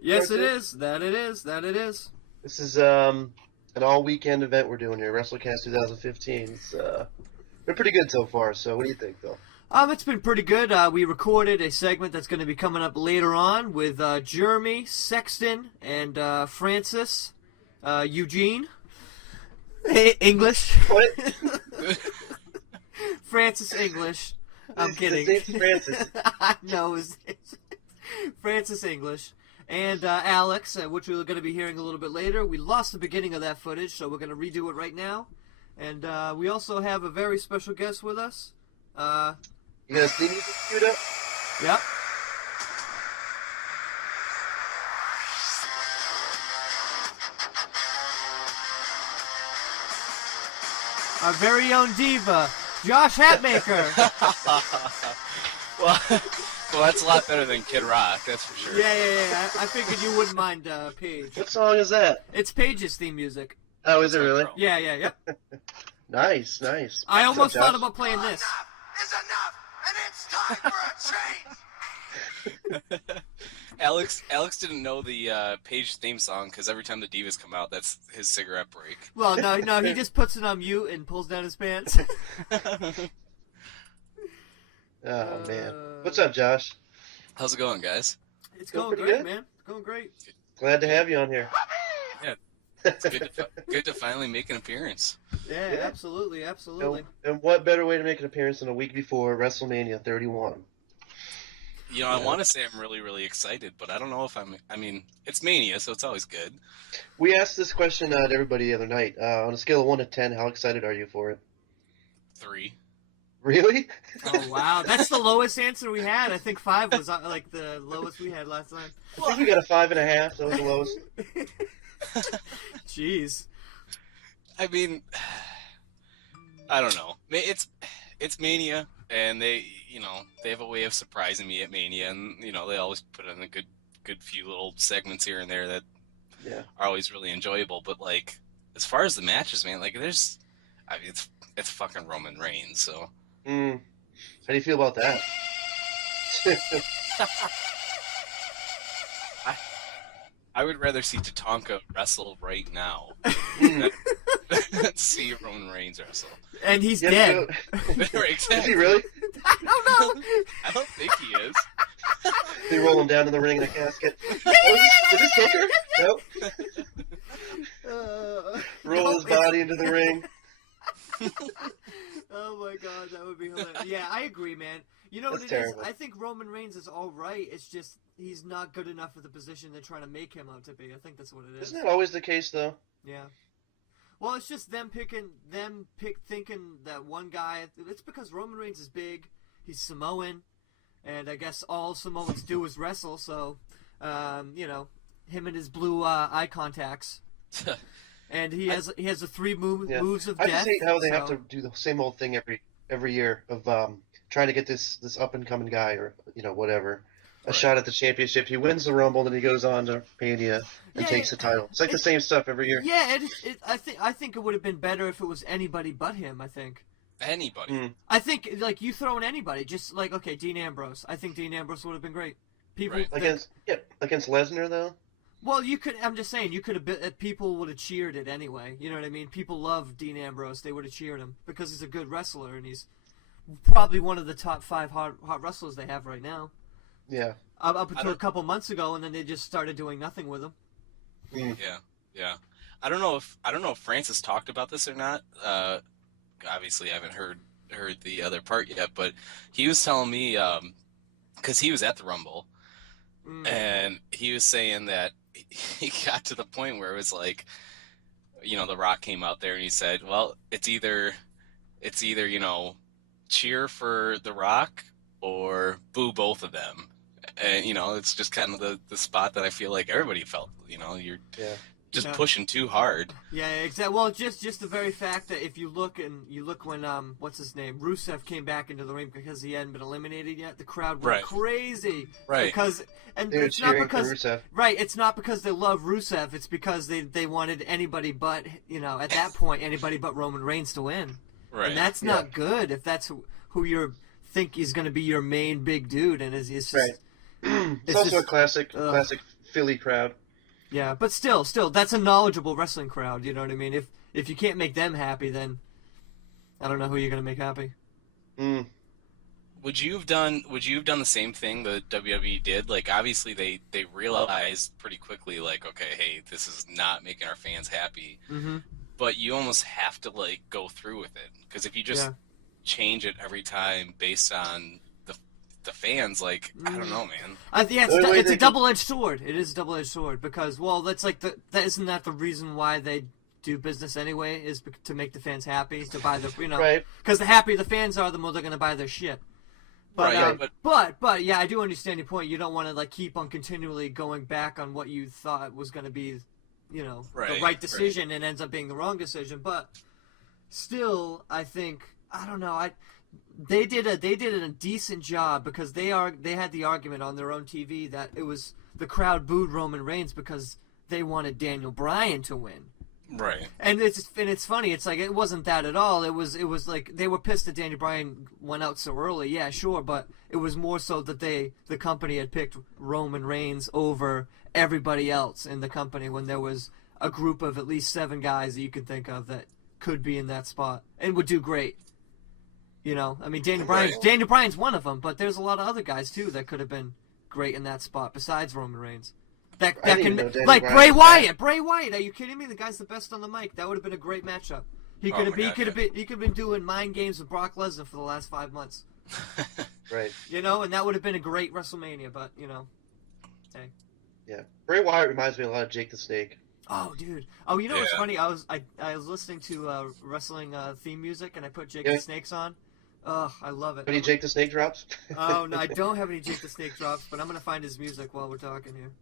Yes, it is. That it is. That it is. It's been pretty good. We recorded a segment that's going to be coming up later on with Jeremy Sexton and Francis Eugene. English. Francis English. I'm kidding. I know it's Francis English. And Alex, which we're going to be hearing a little bit later. We lost the beginning of that footage, so we're going to redo it right now. And we also have a very special guest with us. Yep. Our very own diva, JoshHatmaker. Yeah. I figured you wouldn't mind, Paige. It's Paige's theme music. Yep. I almost thought about playing this. Enough is enough, and it's time for a change! Well, no, he just puts it on mute and pulls down his pants. It's going great, man. It's going great. Yeah, absolutely. Oh, wow. That's the lowest answer we had. I think 5 was like the lowest we had last time. Jeez. And he's dead. I don't know. Nope, it's... Oh my god, that would be hilarious. Yeah, I agree, man. You know what it is? I think Roman Reigns is alright. It's just he's not good enough for the position they're trying to make him out to be. I think that's what it is. Yeah. Well, it's just thinking that one guy. It's because Roman Reigns is big. He's Samoan, and I guess all Samoans do is wrestle. So, him and his blue eye contacts, and he has the 3 moves of death. So, yeah, I think it would have been better if it was anybody but him. I think like you throw in anybody, just like okay, Dean Ambrose. I think Dean Ambrose would have been great. Well, you could. I'm just saying, you could have. People would have cheered it anyway. You know what I mean? People love Dean Ambrose. They would have cheered him because he's a good wrestler and he's probably one of the top 5 hot wrestlers they have right now. Up until a couple months ago, and then they just started doing nothing with him. Mm. Yeah. Yeah, exactly. Well, just the very fact that if you look when what's his name, Rusev came back into the ring because he hadn't been eliminated yet, the crowd went crazy because and it's not because right, it's not because they love Rusev, it's because they wanted anybody but, at that point anybody but Roman Reigns to win. And that's not good if that's who you think is going to be your main big dude and it's just ugh. Yeah, but still, that's a knowledgeable wrestling crowd. You know what I mean? If you can't make them happy, then I don't know who you're gonna make happy. Mm-hmm. Yeah. Mm. Yeah, it's a double-edged sword. It is a double-edged sword because, well, that's like that isn't that the reason why they do business anyway, is to make the fans happy, to buy their, because the happier the fans are, the more they're gonna buy their shit. But yeah, I do understand your point. You don't want to like keep on continually going back on what you thought was gonna be, the right decision and ends up being the wrong decision. But still, I think I don't know. They did a decent job because they had the argument on their own TV that it was the crowd booed Roman Reigns because they wanted Daniel Bryan to win. And it's funny. It's like it wasn't that at all. It was like they were pissed that Daniel Bryan went out so early. Yeah, sure, but it was more so that the company had picked Roman Reigns over everybody else in the company when there was a group of at least 7 guys that you could think of that could be in that spot and would do great. I mean, Daniel Bryan's one of them, but there's a lot of other guys too that could have been great in that spot besides Roman Reigns. That can, like Bray Wyatt. Bray Wyatt, are you kidding me? The guy's the best on the mic. That would have been a great matchup. He could have been doing mind games with Brock Lesnar for the last 5 months. And that would have been a great WrestleMania. But hey. Oh, dude. Oh, you know what's funny? I was listening to wrestling theme music, and I put Jake the Snake's on. Oh, I love it. Oh, no, I don't have any Jake the Snake drops, but I'm gonna find his music while we're talking here.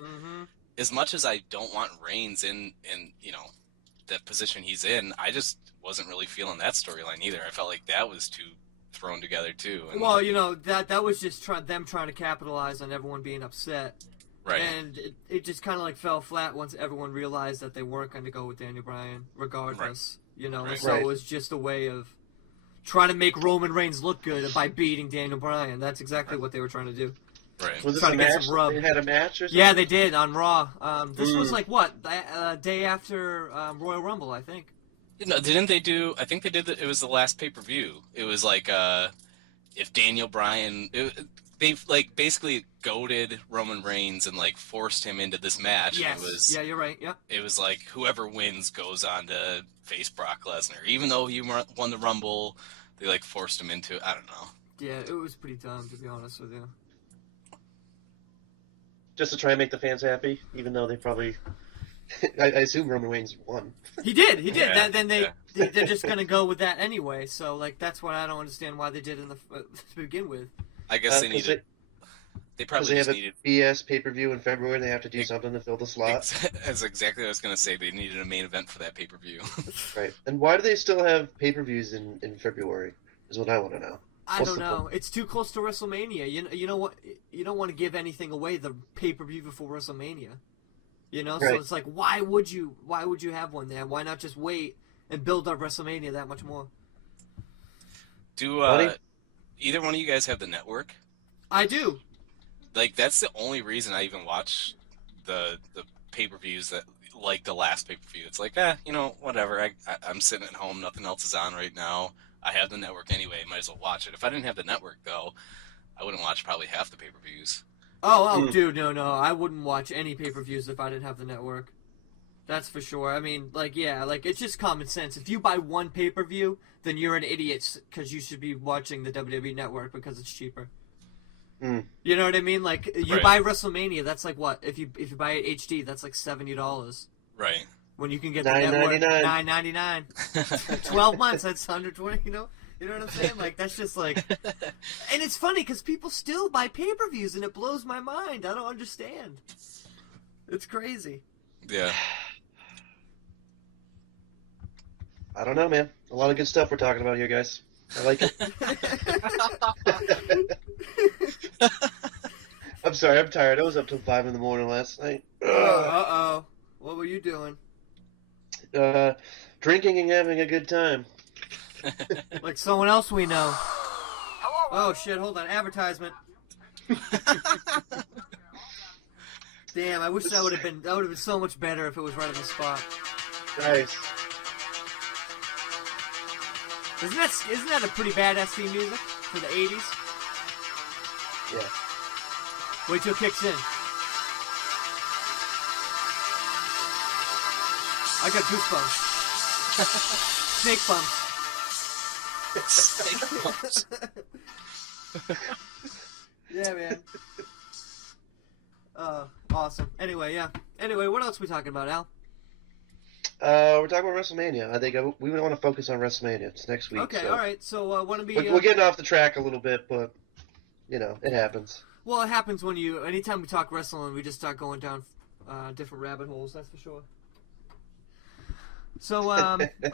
Mm-hmm. Well, that was just them trying to capitalize on everyone being upset, and it just kind of like fell flat once everyone realized that they weren't going to go with Daniel Bryan, regardless. And so it was just a way of trying to make Roman Reigns look good by beating Daniel Bryan. That's exactly what they were trying to do, trying to get some rub. Yeah, they did on Raw. This was like what day after Royal Rumble, I think. Yes. Yeah, you're right. Yep. Yeah, it was pretty dumb to be honest with you. He did. He did. That then they're just gonna go with that anyway. So like that's what I don't understand why they did in the to begin with. I don't know. It's too close to WrestleMania. You know what? You don't want to give anything away the pay per view before WrestleMania. So it's like why would you have one there? Why not just wait and build up WrestleMania that much more? I do. Oh, dude, no. I wouldn't watch any pay-per-views if I didn't have the network. That's for sure. I mean, like, yeah, like, it's just common sense. If you buy one pay-per-view, then you're an idiot because you should be watching the WWE network because it's cheaper. You know what I mean? Like, you buy WrestleMania, that's like what? If you buy it HD, that's like $70. When you can get the network, $9.99. 12 months, that's 120, You know what I'm saying? Like, that's just like... And it's funny because people still buy pay-per-views and it blows my mind. I don't understand. It's crazy. Uh-oh. What were you doing? Like someone else we know. Oh shit, hold on. Advertisement. Damn, I wish that would have been so much better if it was right on the spot. Isn't that a pretty badass theme music for the 80s? Wait till it kicks in. I got goosebumps. Snake bumps. Yeah, man. Awesome. Anyway, yeah. Anyway, what else are we talking about, Al? Okay, alright. So, want to be, Well, it happens when anytime we talk wrestling, we just start going down, different rabbit holes, that's for sure. So,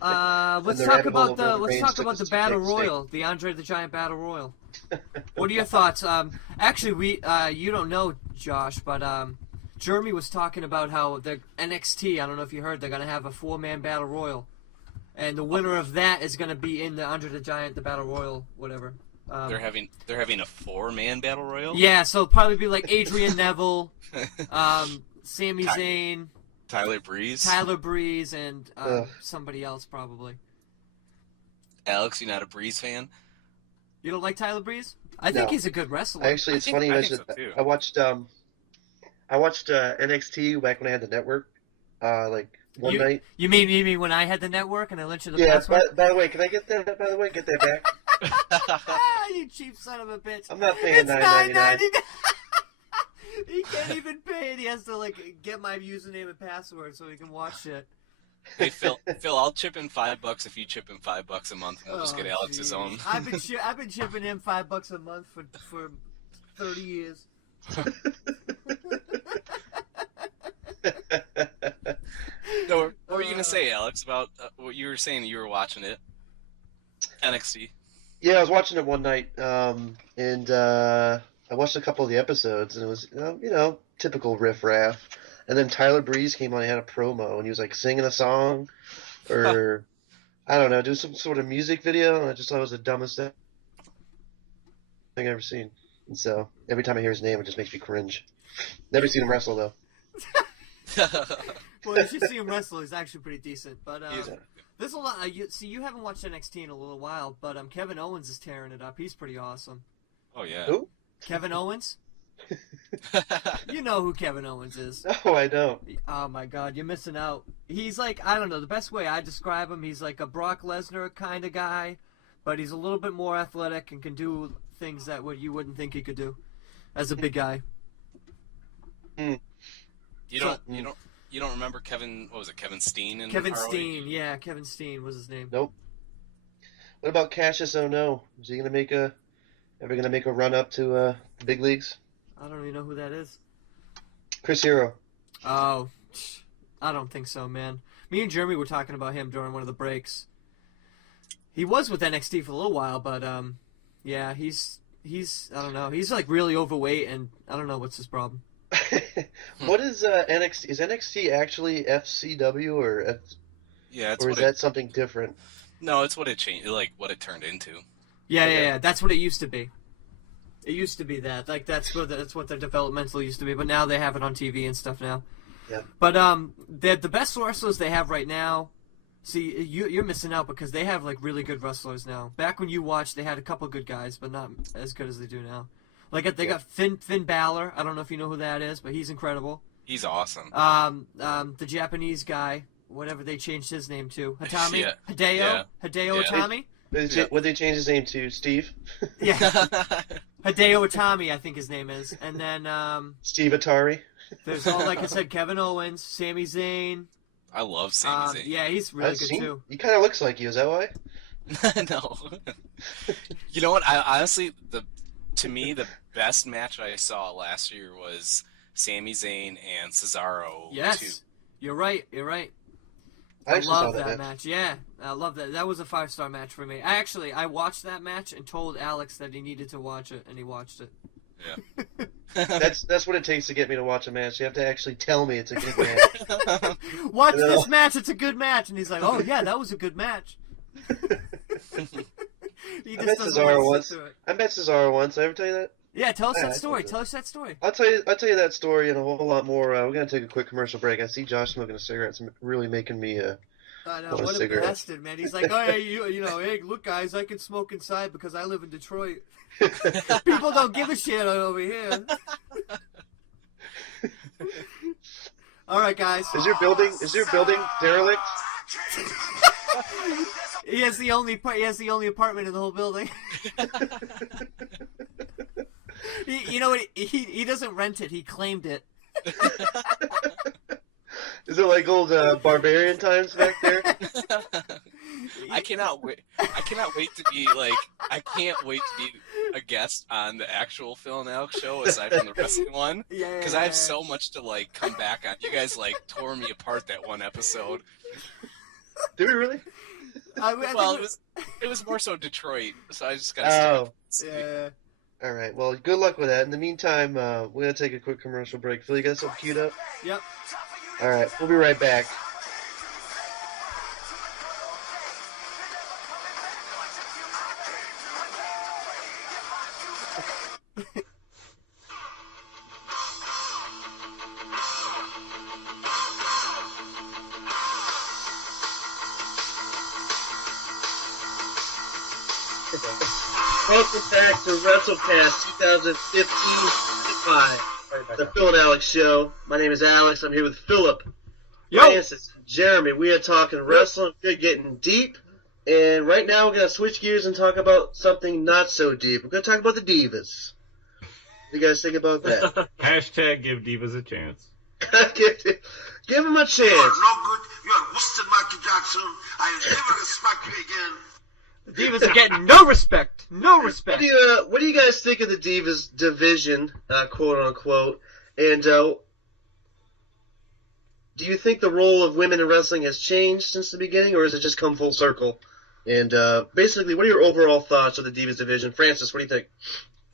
let's talk about the Battle Royal, the Andre the Giant Battle Royal. What are your thoughts? Actually, you don't know, Josh, but, Jeremy was talking about how the NXT, I don't know if you heard, they're gonna have a 4-man Battle Royal. And the winner of that is gonna be in the Andre the Giant, the Battle Royal, whatever. Yeah, so it'll probably be like Adrian Neville, Sami Zayn, Tyler Breeze, and somebody else probably. You don't like Tyler Breeze? I think he's a good wrestler. You mean when I had the network and I lent you the password? You cheap son of a bitch! It's $9.99. He can't even pay it. He has to like get my username and password so he can watch it. Oh jeez, I've been shipping him $5 a month for 30 years. Well, you should see him wrestle. He's actually pretty decent. But there's a lot. You haven't watched NXT in a little while, but Kevin Owens is tearing it up. He's pretty awesome. Kevin Owens? You know who Kevin Owens is. Oh my God, you're missing out. He's like, I don't know, the best way I describe him, he's like a Brock Lesnar kind of guy, but he's a little bit more athletic and can do things that you wouldn't think he could do as a big guy. So, Kevin Steen, yeah, Kevin Steen was his name. I don't even know who that is. Oh, I don't think so, man. Me and Jeremy were talking about him during one of the breaks. He was with NXT for a little while, but yeah, he's I don't know. He's like really overweight, and I don't know what's his problem. Yeah. That's what it used to be. It used to be that. Like that's what their developmental used to be. But now they have it on TV and stuff now. But the best wrestlers they have right now. See, you're missing out because they have like really good wrestlers now. Back when you watched, they had a couple good guys, but not as good as they do now. Like they got Finn Balor. I don't know if you know who that is, but he's incredible. The Japanese guy, whatever they changed his name to, Hideo Itami. Yeah, Hideo Itami, I think his name is. And then there's like I said, Kevin Owens, Sami Zayn. Yeah, he's really good too. Yes, you're right. You're right. I love that match. Yeah, I love that. That was a 5-star match for me. I watched that match and told Alex that he needed to watch it, and he watched it. Watch this match. It's a good match. And he's like, oh, yeah, that was a good match. He just doesn't want to sit through it. Yeah, tell us that story. Tell us that story. I know, what a bastard, man. He's like, oh, hey, hey, look, guys, I can smoke inside because I live in Detroit. People don't give a shit over here. All right, guys. Awesome! He has the only apartment in the whole building. You know what? He doesn't rent it. He claimed it. Yeah. I think we. Yeah. Yep. Welcome back to WrestleCast 2015-5, the Phill And Alex show. My name is Alex. I'm here with Philip, Francis, and Jeremy. We are talking wrestling. We're getting deep, and right now we're going to switch gears and talk about something not so deep. We're going to talk about the Divas. What do you guys think about that? Hashtag give Divas a chance. Give them a chance. You are no good. You are worse than Michael Jackson. I never respect you again. The Divas are getting no respect. No respect. What do you guys think of the Divas division, quote unquote? And do you think the role of women in wrestling has changed since the beginning, or has it just come full circle? And basically, what are your overall thoughts of the Divas division? Francis, what do you think?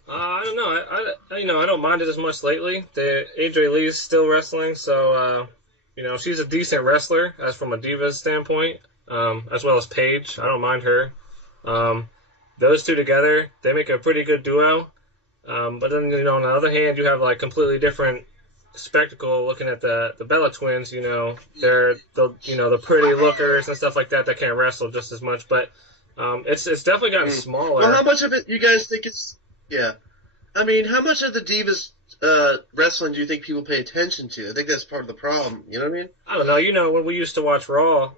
I don't know. I don't mind it as much lately. AJ Lee's still wrestling, so she's a decent wrestler as from a Divas standpoint, as well as Paige. I don't mind her. Those two together, they make a pretty good duo. But then, on the other hand, you have like completely different spectacle looking at the Bella twins. They're the pretty lookers and stuff like that can't wrestle just as much. But it's definitely gotten smaller. Well, how much of it you guys think is? Yeah, I mean, how much of the Divas wrestling do you think people pay attention to? I think that's part of the problem. You know what I mean? I don't know. When we used to watch Raw,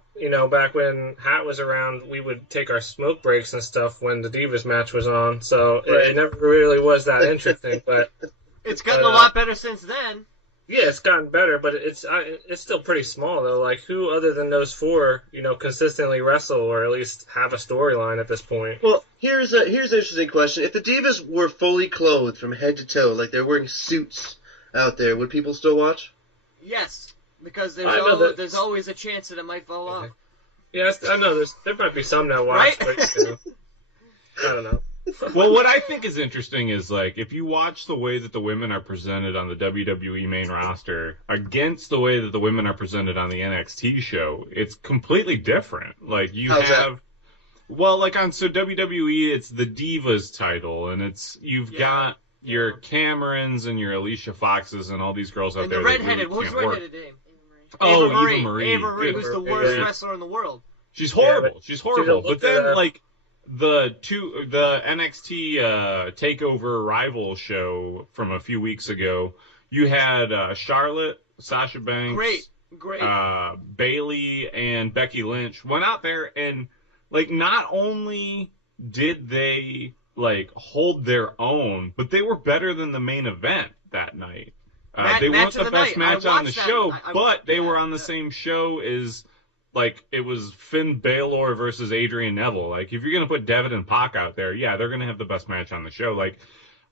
back when Hat was around, we would take our smoke breaks and stuff when the Divas match was on. So it never really was that interesting. But it's gotten a lot better since then. Yeah, it's gotten better, but it's still pretty small though. Like, who other than those four, consistently wrestle or at least have a storyline at this point? Well, here's an interesting question: if the Divas were fully clothed from head to toe, like they're wearing suits out there, would people still watch? Yes, because there's always a chance that it might fall off. Yes, I know. There might be some that watch, right? But I don't know. Well, what I think is interesting is, like, if you watch the way that the women are presented on the WWE main roster against the way that the women are presented on the NXT show, it's completely different. Like, How's that? Well, like on WWE, it's the Divas title, and you've got your Camerons and your Alicia Foxes and all these girls out and there. And the redheaded, really who's redheaded name? Oh, Eva Marie. Eva Marie, who's the worst wrestler in the world. She's horrible. She's horrible. But then, like, the NXT Takeover Rival show from a few weeks ago, you had Charlotte, Sasha Banks, great, Bayley, and Becky Lynch went out there and, like, not only did they, like, hold their own, but they were better than the main event that night. They weren't the best match on the show, but they were on the same show as, like, it was Finn Balor versus Adrian Neville. Like, if you're going to put Devin and Pac out there, yeah, they're going to have the best match on the show. Like,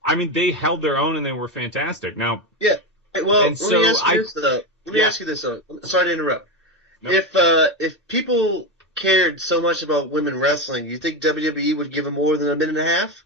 I mean, they held their own and they were fantastic. Now, yeah. Well, let me ask you this, though. Sorry to interrupt. Nope. If people cared so much about women wrestling, you think WWE would give them more than a minute and a half?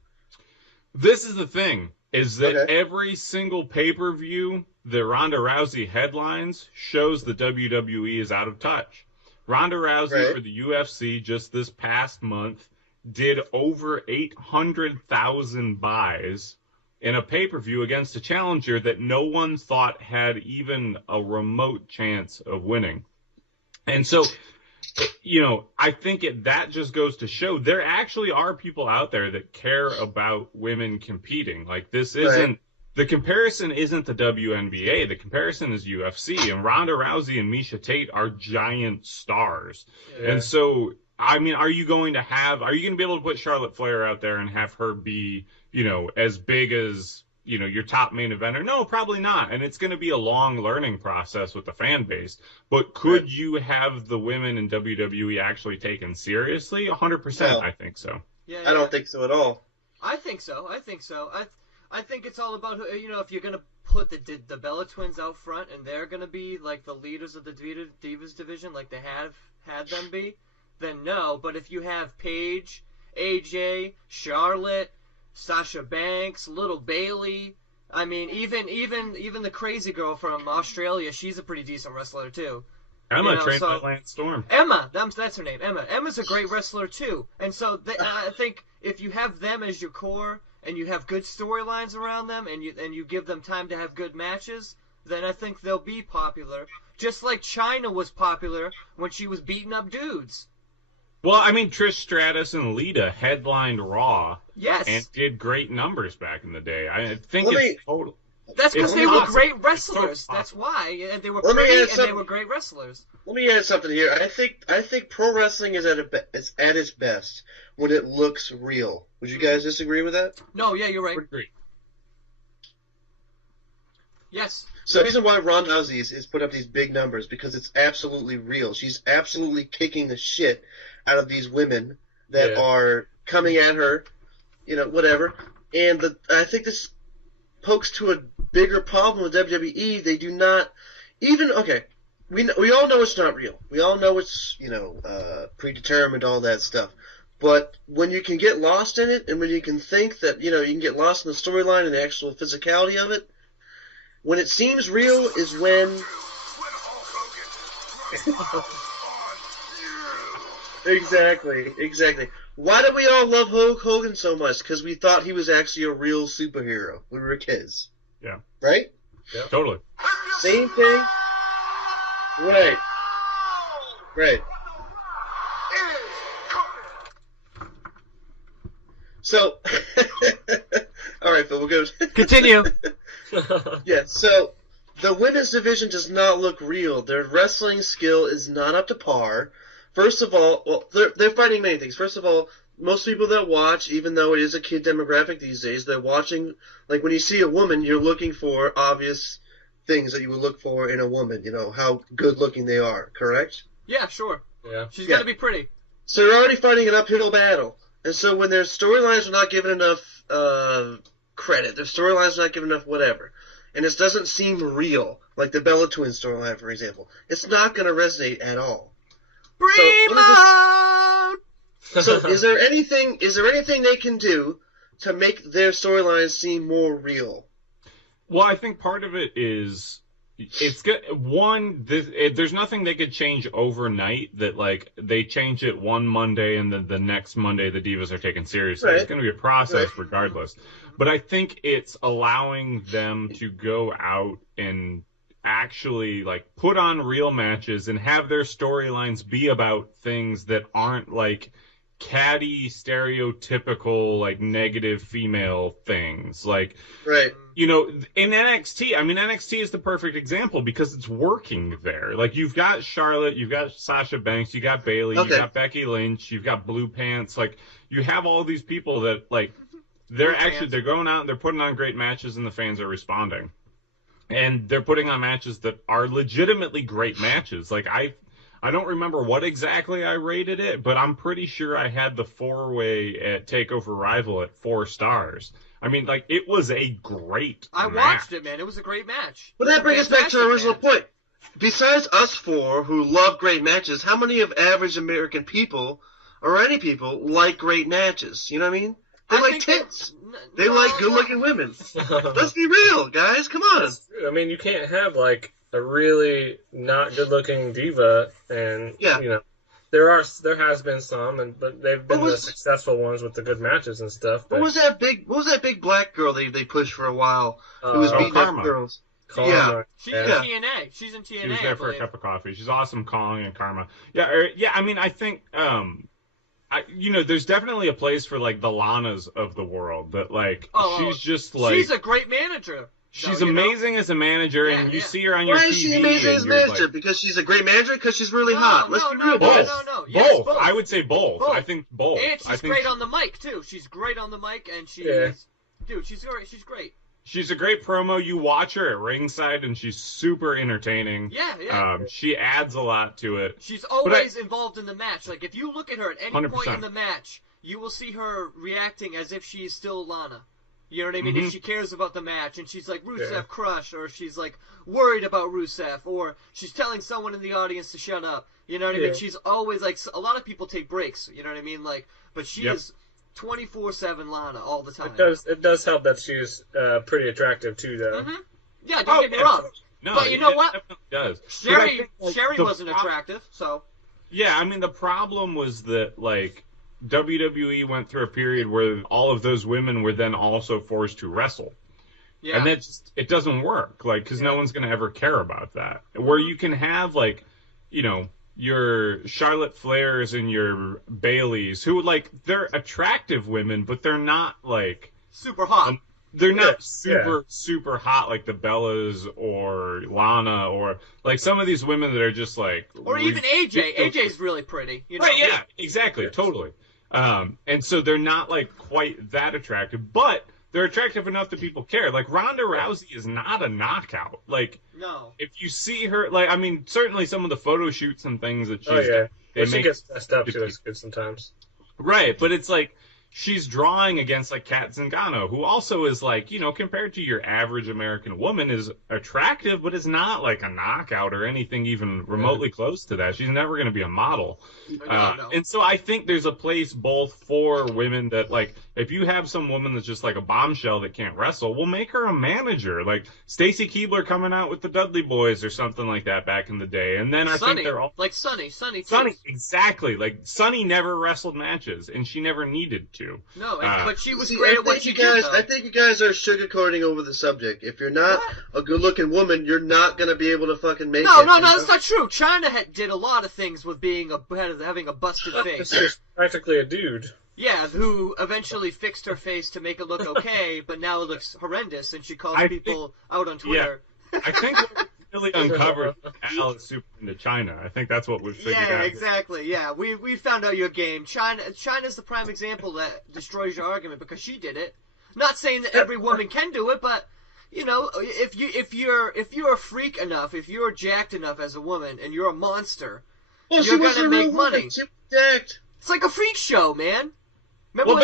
This is the thing, is that every single pay-per-view that Ronda Rousey headlines shows the WWE is out of touch. Ronda Rousey for the UFC just this past month did over 800,000 buys in a pay-per-view against a challenger that no one thought had even a remote chance of winning. And so, I think that just goes to show there actually are people out there that care about women competing. Like, this isn't, the comparison isn't the WNBA. The comparison is UFC. And Ronda Rousey and Miesha Tate are giant stars. Yeah. And so, I mean, are you going to be able to put Charlotte Flair out there and have her be, as big as, your top main eventer? No, probably not. And it's going to be a long learning process with the fan base. But could you have the women in WWE actually taken seriously? 100%, no. I think so. Yeah, I don't think so at all. I think so. I think it's all about, if you're going to put the Bella Twins out front and they're going to be like the leaders of the Divas division like they have had them be, then no. But if you have Paige, AJ, Charlotte, Sasha Banks, Little Bailey, I mean, even the crazy girl from Australia, she's a pretty decent wrestler too. Emma trained by Lance Storm. Emma, that's her name. Emma's a great wrestler too. And so I think if you have them as your core and you have good storylines around them and you give them time to have good matches, then I think they'll be popular. Just like Chyna was popular when she was beating up dudes. Well, I mean, Trish Stratus and Lita headlined Raw. Yes. And did great numbers back in the day. I think it's total. That's because they were great wrestlers. That's why. And they were they were great wrestlers. Let me add something here. I think pro wrestling is at its best when it looks real. Would you guys disagree with that? No, yeah, you're right. Agree. Yes. So the reason why Ronda Rousey is put up these big numbers because it's absolutely real. She's absolutely kicking the shit out of these women that are coming at her, whatever. And I think this pokes to a bigger problem with WWE. They do not even we all know it's not real. We all know it's predetermined, all that stuff. But when you can get lost in it, and when you can think that you can get lost in the storyline and the actual physicality of it, when it seems real is when. Exactly. Why do we all love Hulk Hogan so much? Because we thought he was actually a real superhero when we were kids. Yeah. Right? Yeah. Totally. Same thing. Right. So, all right, Phil, we'll go. Continue. Yeah, so the women's division does not look real. Their wrestling skill is not up to par. First of all, they're fighting many things. First of all, most people that watch, even though it is a kid demographic these days, they're watching, like when you see a woman, you're looking for obvious things that you would look for in a woman, how good looking they are, correct? Yeah, sure. Yeah. She's got to be pretty. So they're already fighting an uphill battle. And so when their storylines are not given enough credit, their storylines are not given enough whatever, and it doesn't seem real, like the Bella Twins storyline, for example, it's not going to resonate at all. So is there anything they can do to make their storylines seem more real? Well, I think part of it is it's good. There's nothing they could change overnight that like they change it one Monday and then the next Monday the Divas are taken seriously. Right. It's going to be a process regardless. But I think it's allowing them to go out and actually like put on real matches and have their storylines be about things that aren't like catty, stereotypical, like negative female things. Like, right. In NXT, NXT is the perfect example because it's working there. Like, you've got Charlotte, you've got Sasha Banks, you got Bayley, you got Becky Lynch, you've got Blue Pants. Like, you have all these people that, like, they're going out and they're putting on great matches and the fans are responding. And they're putting on matches that are legitimately great matches. Like, I don't remember what exactly I rated it, but I'm pretty sure I had the 4-way at TakeOver Rival at 4 stars. It was a great match. Watched it, man. It was a great match. But that brings us back to our original point. Besides us four who love great matches, how many of average American people, or any people, like great matches? You know what I mean? They like tits. They like good-looking women. Let's be real, guys. Come on. You can't have, like, a really not good-looking diva and, There has been some, but they've been the successful ones with the good matches and stuff. But, What was that big black girl they pushed for a while who was beating Karma. up girls? Karma. She's in TNA. She's in TNA. She was there for a cup of coffee. She's awesome, Kong and Karma. Yeah. I mean, I think there's definitely a place for like the Lanas of the world that like she's just like she's a great manager. She's amazing as a manager, and you see her on your TV. Why is she amazing as a manager? Like, because she's a great manager? Because she's really hot. Let's be real. Both. Yes, both. I would say both. I think both. And she's great on the mic too. She's great on the mic, and she's she's great. She's a great promo. You watch her at ringside, and she's super entertaining. Yeah. She adds a lot to it. She's always involved in the match. Like, if you look at her at any 100%. point in the match, you will see her reacting as if she's still Lana. You know what I mean? If she cares about the match, and she's like, Rusev crush, or she's like worried about Rusev, or she's telling someone in the audience to shut up. You know what I mean? She's always like, a lot of people take breaks. You know what I mean? Like, but she is 24/7 Lana all the time. It does help that she's pretty attractive too, though. Yeah, don't get me wrong. No, but you know what? Definitely does. Sherry wasn't attractive, so. Yeah, I mean the problem was that like WWE went through a period where all of those women were then also forced to wrestle. Yeah. And it doesn't work, like, because no one's going to ever care about that. Where you can have, like, your Charlotte Flairs and your Baileys, who, like, they're attractive women, but they're not, like... super hot. They're not super hot like the Bellas or Lana or, like, some of these women that are just, like... Or even AJ. AJ's really pretty. You know? Right, yeah, exactly, totally. And so they're not, like, quite that attractive, but they're attractive enough that people care. Like, Ronda Rousey is not a knockout. Like, no. If you see her, like, I mean, certainly some of the photo shoots and things that she's done, when she gets messed up, she looks good sometimes. Right, but it's like, she's drawing against, like, Kat Zingano, who also is, like, compared to your average American woman, is attractive, but is not, like, a knockout or anything even remotely close to that. She's never going to be a model. No. And so I think there's a place both for women that, like, if you have some woman that's just, like, a bombshell that can't wrestle, we'll make her a manager. Like, Stacy Keibler coming out with the Dudley Boys or something like that back in the day. And then I think they're all... Like Sunny, exactly. Like, Sunny never wrestled matches, and she never needed to. No, but she was great at what she did, though. I think you guys are sugarcoating over the subject. If you're not a good-looking woman, you're not going to be able to fucking make it. No, that's not true. Chyna did a lot of things with having a busted face. She's practically a dude. Yeah, who eventually fixed her face to make it look okay, but now it looks horrendous, and she calls people out on Twitter. Yeah, I think what really uncovered Al is super into China. I think that's what was figured out. Yeah, exactly. Yeah, we found out your game. China's the prime example that destroys your argument because she did it. Not saying that every woman can do it, but if you're a freak enough, if you're jacked enough as a woman and you're a monster, you're gonna make money. She was jacked. It's like a freak show, man. Remember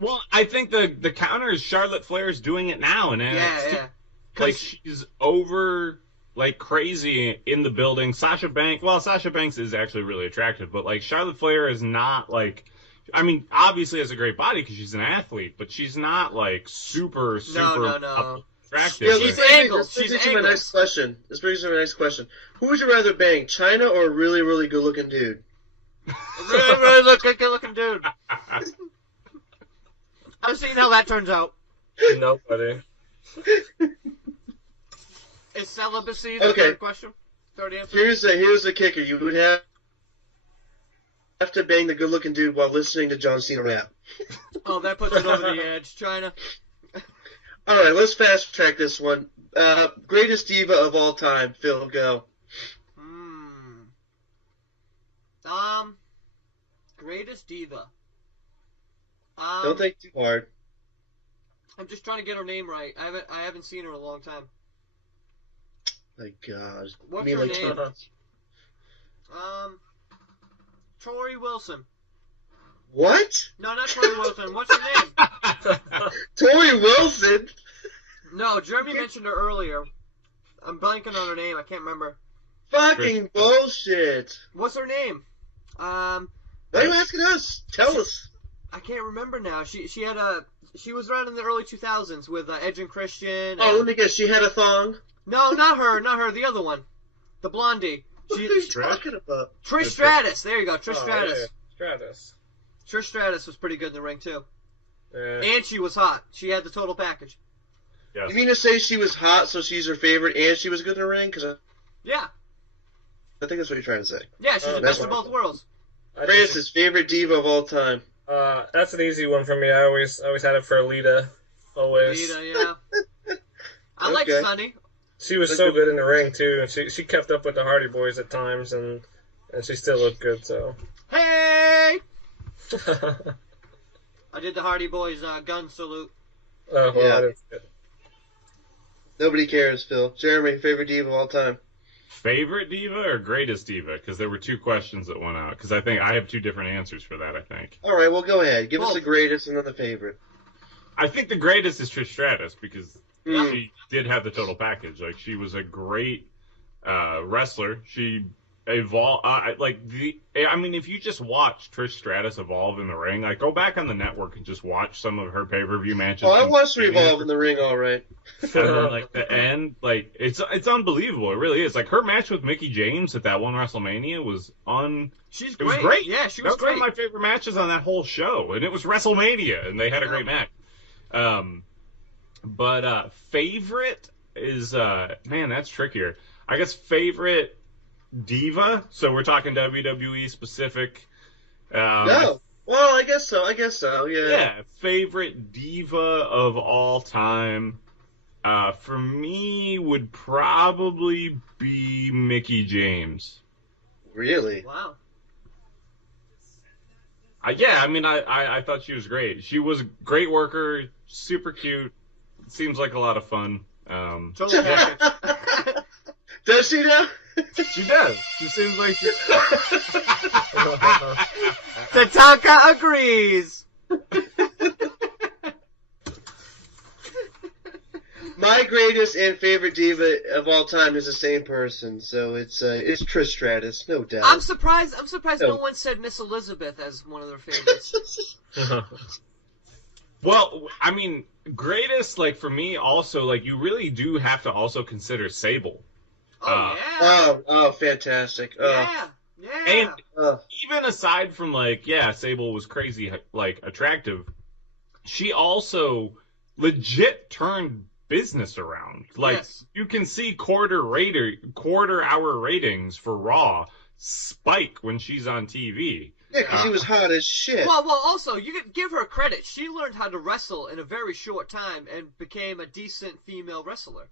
Well, I think the counter is Charlotte Flair's doing it now, and like she's over like crazy in the building. Sasha Banks is actually really attractive, but like Charlotte Flair is not like. I mean, obviously has a great body because she's an athlete, but she's not like super no. attractive. Yeah, she's angled. This brings me to my next question. Who would you rather bang, China or a really, really good-looking dude? really good looking dude. I've seen how that turns out. Nobody. Is celibacy the third question? Third answer? Here's the kicker. You would have to bang the good-looking dude while listening to John Cena rap. Oh, that puts it over the edge. China. All right, let's fast-track this one. Greatest diva of all time. Phil, go. Greatest diva. Don't think too hard. I'm just trying to get her name right. I haven't seen her in a long time. My God. What's her name? Tori Wilson. What? No, not Tori Wilson. What's her name? Tori Wilson? No, Jeremy mentioned her earlier. I'm blanking on her name. I can't remember. Fucking bullshit. What's her name? Why are you asking us? Tell us. I can't remember now. She was around in the early 2000s with Edge and Christian. Let me guess. She had a thong? No, not her. The other one. The blondie. What are you talking about? Trish Stratus. There you go, Trish Stratus. Yeah. Stratus. Trish Stratus was pretty good in the ring too, Yeah. and she was hot. She had the total package. Yes. You mean to say she was hot, so she's her favorite, and she was good in the ring? Because Yeah, I think that's what you're trying to say. yeah, she's the that's best of fine. both worlds. Francis' favorite diva of all time. That's an easy one for me. I always had it for Lita. Always. Lita, yeah. I like Okay. Sunny. She was so good in the ring too, and she kept up with the Hardy Boys at times, and she still looked good. So. Hey! I did the Hardy Boys gun salute. Oh, well, Yeah. I didn't see it. Nobody cares, Phil. Jeremy, favorite diva of all time. Favorite diva or greatest diva? Because there were two questions that went out. Because I think I have two different answers for that, I think. All right, well, go ahead. Give us Well- the greatest and then the favorite. I think the greatest is Trish Stratus because Mm. she did have the total package. Like, she was a great wrestler. She evolved. I mean, if you just watch Trish Stratus evolve in the ring, like, go back on the network and just watch some of her pay-per-view matches. Oh, I from watched her the beginning. evolve in the ring, all right. And then, like, the end, like, it's unbelievable. It really is. Like, her match with Mickie James at that one WrestleMania was She's It was great. great. Yeah, she That was was one great. of my favorite matches on that whole show, and it was WrestleMania, and they had a great match. But favorite is man, that's trickier. I guess favorite diva. So we're talking WWE specific. No. Well, I guess so. Yeah. Yeah, favorite diva of all time. For me, would probably be Mickie James. Really? Wow. Yeah, I mean, I thought she was great. She was a great worker, super cute. Seems like a lot of fun. Total package. Does she now? She does. She seems like she... Tatanka agrees. My greatest and favorite diva of all time is the same person, so it's Trish Stratus, no doubt. I'm surprised No. no one said Miss Elizabeth as one of their favorites. Well, I mean, greatest, like, for me, also, like, you really do have to also consider Sable. Oh, yeah. Oh, fantastic. Yeah. And Uh, even aside from, like, yeah, Sable was crazy, like, attractive, she also legit turned business around. Like, Yes. you can see quarter hour ratings for Raw spike when she's on TV. yeah, because she was hot as shit. Well, also, you could give her credit. She learned how to wrestle in a very short time and became a decent female wrestler.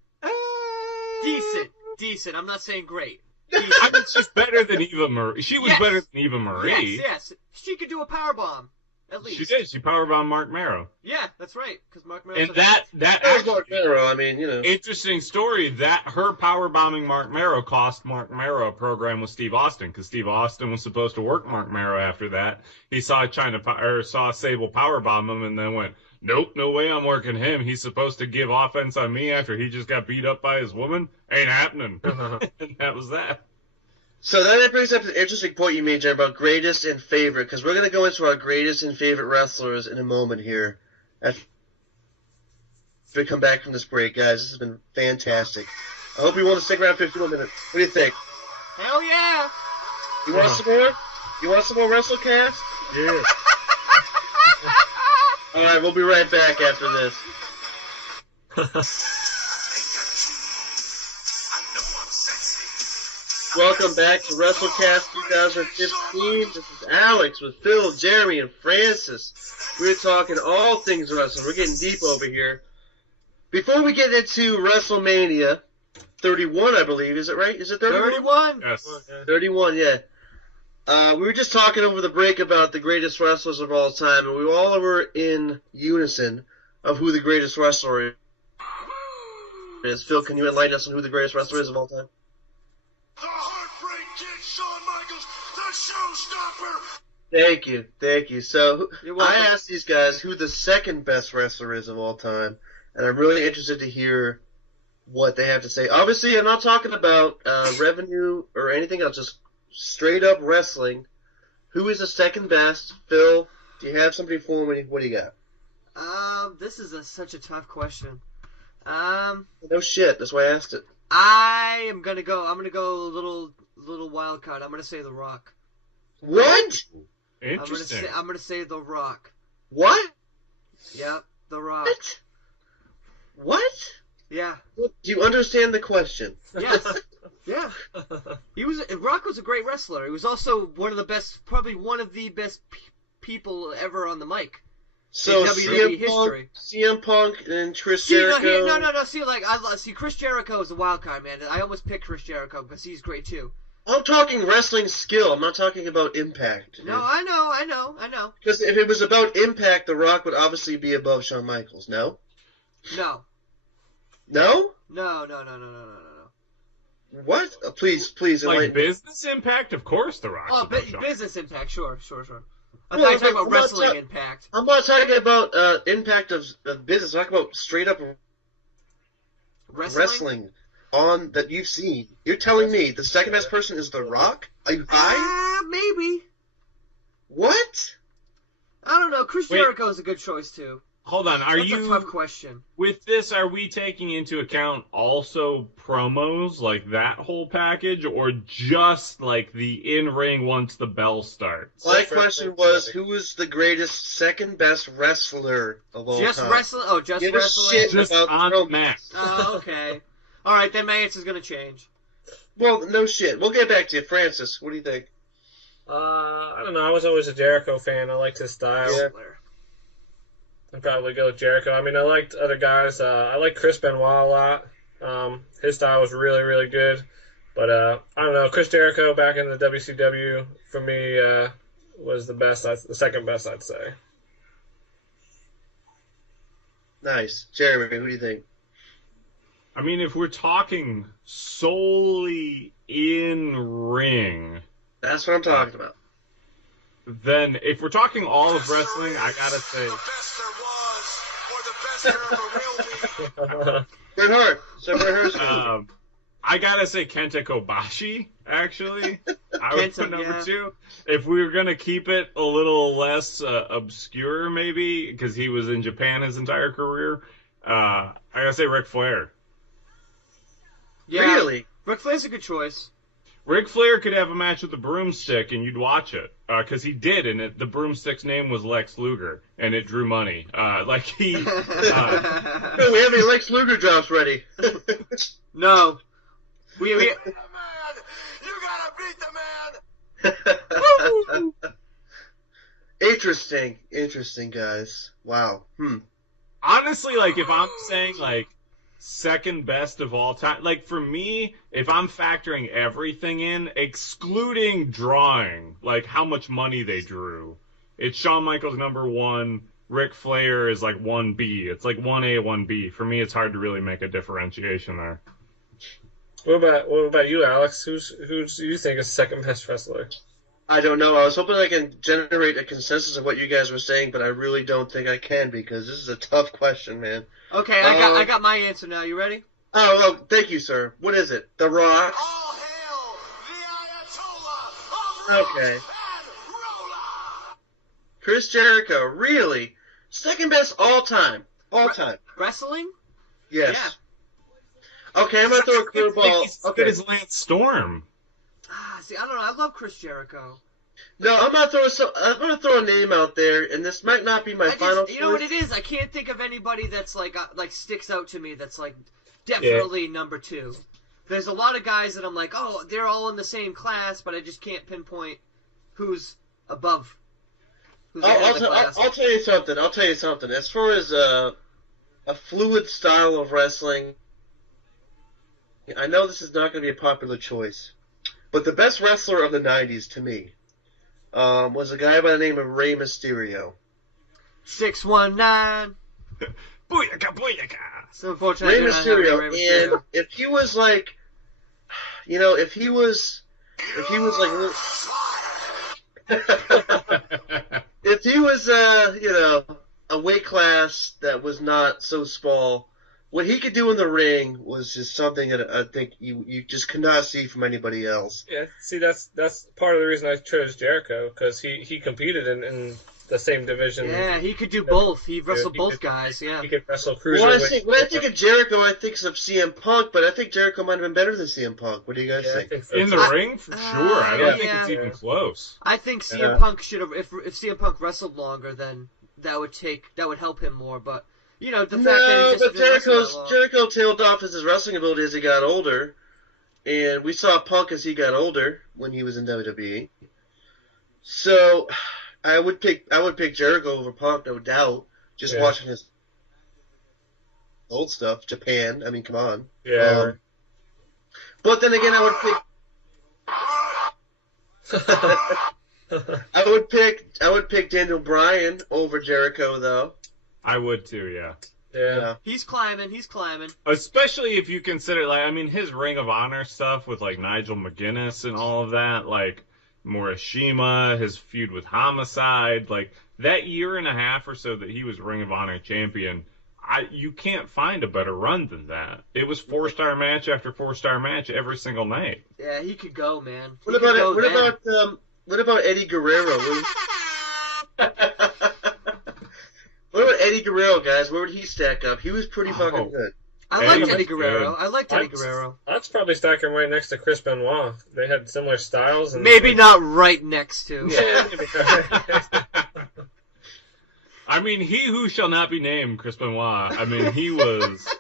Decent. I'm not saying great. Decent. I mean, she's better than Eva Marie. She was Yes. better than Eva Marie. Yes. She could do a powerbomb, at least. She did. She powerbombed Mark Marrow. Yeah, that's right. Because Mark Merrill And said that There's Mark actually, Marrow, I mean, you know. interesting story, that her powerbombing Mark Marrow cost Mark Marrow a program with Steve Austin, because Steve Austin was supposed to work Mark Marrow after that. He saw Sable powerbomb him and then went, nope, no way I'm working him. He's supposed to give offense on me after he just got beat up by his woman. Ain't happening. And that was that. So that brings up an interesting point you made, Jen, about greatest and favorite, because we're going to go into our greatest and favorite wrestlers in a moment here. After we come back from this break, guys, this has been fantastic. I hope you want to stick around 50 more minutes. What do you think? Hell yeah! You want some more? You want some more WrestleCast? Yeah. All right, we'll be right back after this. Welcome back to WrestleCast 2015. This is Alex with Phil, Jeremy, and Francis. We're talking all things wrestling. We're getting deep over here. Before we get into WrestleMania 31, I believe, is it right? Is it 31? 31! Yes. 31, yeah. We were just talking over the break about the greatest wrestlers of all time, and we all were in unison of who the greatest wrestler is. Phil, can you enlighten us on who the greatest wrestler is of all time? The Heartbreak Kid, Shawn Michaels, the Showstopper. Thank you. So You're welcome. I asked these guys who the second best wrestler is of all time, and I'm really interested to hear what they have to say. Obviously, I'm not talking about revenue or anything else, just straight up wrestling. Who is the second best? Phil, do you have somebody for me? What do you got? This is such a tough question. No shit, that's why I asked it. I'm gonna go a little wild card. I'm gonna say The Rock. What? Interesting. I'm gonna say The Rock. What? Yep, The Rock. What? Yeah. Do you understand the question? Yes. Yeah. Rock was a great wrestler. He was also probably one of the best people ever on the mic. So in WWE history. CM Punk and Chris Jericho. No. See, Chris Jericho is a wild card, man. I almost picked Chris Jericho because he's great too. I'm talking wrestling skill. I'm not talking about impact. No, I know. Because if it was about impact, The Rock would obviously be above Shawn Michaels. No? No. No? No. What? Please Like enlighten me. business impact, of course, The Rock. Oh, business impact, sure. I thought you Well, were talking about wrestling impact. I'm not talking about impact of business. I'm talking about straight up wrestling on that you've seen. You're telling me the second best person is The Rock? Are you high? Maybe. What? I don't know. Chris Jericho is a good choice too. Hold on, That's a tough question. With this, are we taking into account also promos, like that whole package, or just like the in-ring once the bell starts? My question was, who is the greatest second best wrestler of all time? Wrestling? Oh, just Give a wrestling? shit Just about on promos. Mac. Oh, okay. Alright, then my answer's gonna change. Well, no shit. We'll get back to you. Francis, what do you think? I don't know. I was always a Jericho fan. I liked his style. Yeah. I'd probably go with Jericho. I mean, I liked other guys. I like Chris Benoit a lot. His style was really, really good. But I don't know. Chris Jericho back in the WCW for me was the second best, I'd say. Nice. Jeremy, who do you think? I mean, if we're talking solely in ring, That's what I'm talking about. then if we're talking all of wrestling, I gotta say, The best there was, or the best there ever will be. Bret Hart. So Bret Hart's I gotta say Kenta Kobashi, actually. I would put number yeah. 2. If we were gonna keep it a little less obscure, maybe, because he was in Japan his entire career, I gotta say Ric Flair. Yeah. Really? Ric Flair's a good choice. Ric Flair could have a match with the broomstick and you'd watch it, because he did, and the broomstick's name was Lex Luger, and it drew money. No, we have any Lex Luger drops ready. No. We The man! You gotta beat the man! Interesting, guys. Wow. honestly, like, if I'm saying, like, second best of all time, like, for me, if I'm factoring everything in, excluding drawing, like, how much money they drew, it's Shawn Michaels number 1, Ric Flair is, like, 1B. It's, like, 1A, 1B. For me, it's hard to really make a differentiation there. What about you, Alex? Who do you think is the second best wrestler? I don't know. I was hoping I can generate a consensus of what you guys were saying, but I really don't think I can because this is a tough question, man. Okay, I got my answer now. You ready? Oh, well, thank you, sir. What is it? The Rock? All hail the Ayatollah of Okay. Rock and Roller! Chris Jericho, really? Second best all time. All time. Wrestling? Yes. Yeah. Okay, I'm going to throw a He's curveball. as good Okay. as Lance Storm. See, I don't know. I love Chris Jericho. No, I'm going to throw a name out there, and this might not be my final choice. You know what it is? I can't think of anybody that's like sticks out to me that's like definitely number 2. There's a lot of guys that I'm like, oh, they're all in the same class, but I just can't pinpoint who's above. Who's ahead of the class. I'll tell you something. As far as a fluid style of wrestling, I know this is not going to be a popular choice, but the best wrestler of the 90s to me was a guy by the name of Rey Mysterio. 619. Booyaka, booyaka. So unfortunately, Rey I do not have any Mysterio, Rey Mysterio. and if he was like, if he was a weight class that was not so small, what he could do in the ring was just something that I think you just could not see from anybody else. Yeah, see, that's part of the reason I chose Jericho, because he competed in the same division. Yeah, he could do both. He wrestled both guys. Yeah. He could wrestle cruiserweight. Well, when I think of Jericho, I think of CM Punk, but I think Jericho might have been better than CM Punk. What do you guys think? I think so, In too. the ring, for sure. I don't think yeah. it's even close. I think CM Punk should have. If CM Punk wrestled longer, then that would help him more. But the fact that he just didn't wrestle that long. Jericho tailed off his wrestling ability as he got older, and we saw Punk as he got older when he was in WWE. So, I would pick Jericho over Punk, no doubt. Just watching his old stuff, Japan. I mean, come on. Yeah. But then again, I would pick Daniel Bryan over Jericho, though. I would too, yeah. Yeah. He's climbing. Especially if you consider, his Ring of Honor stuff with, Nigel McGuinness and all of that, Morishima, his feud with Homicide, that year and a half or so that he was Ring of Honor champion, you can't find a better run than that. It was 4-star match after 4-star match every single night. Yeah, he could go, man. What about Eddie Guerrero? What about Eddie Guerrero, guys? Where would he stack up? He was pretty fucking good. I liked Eddie Guerrero. Eddie Guerrero. I'd probably stack him right next to Chris Benoit. They had similar styles. And maybe not right next to. Yeah, maybe I mean, he who shall not be named, Chris Benoit. I mean, he was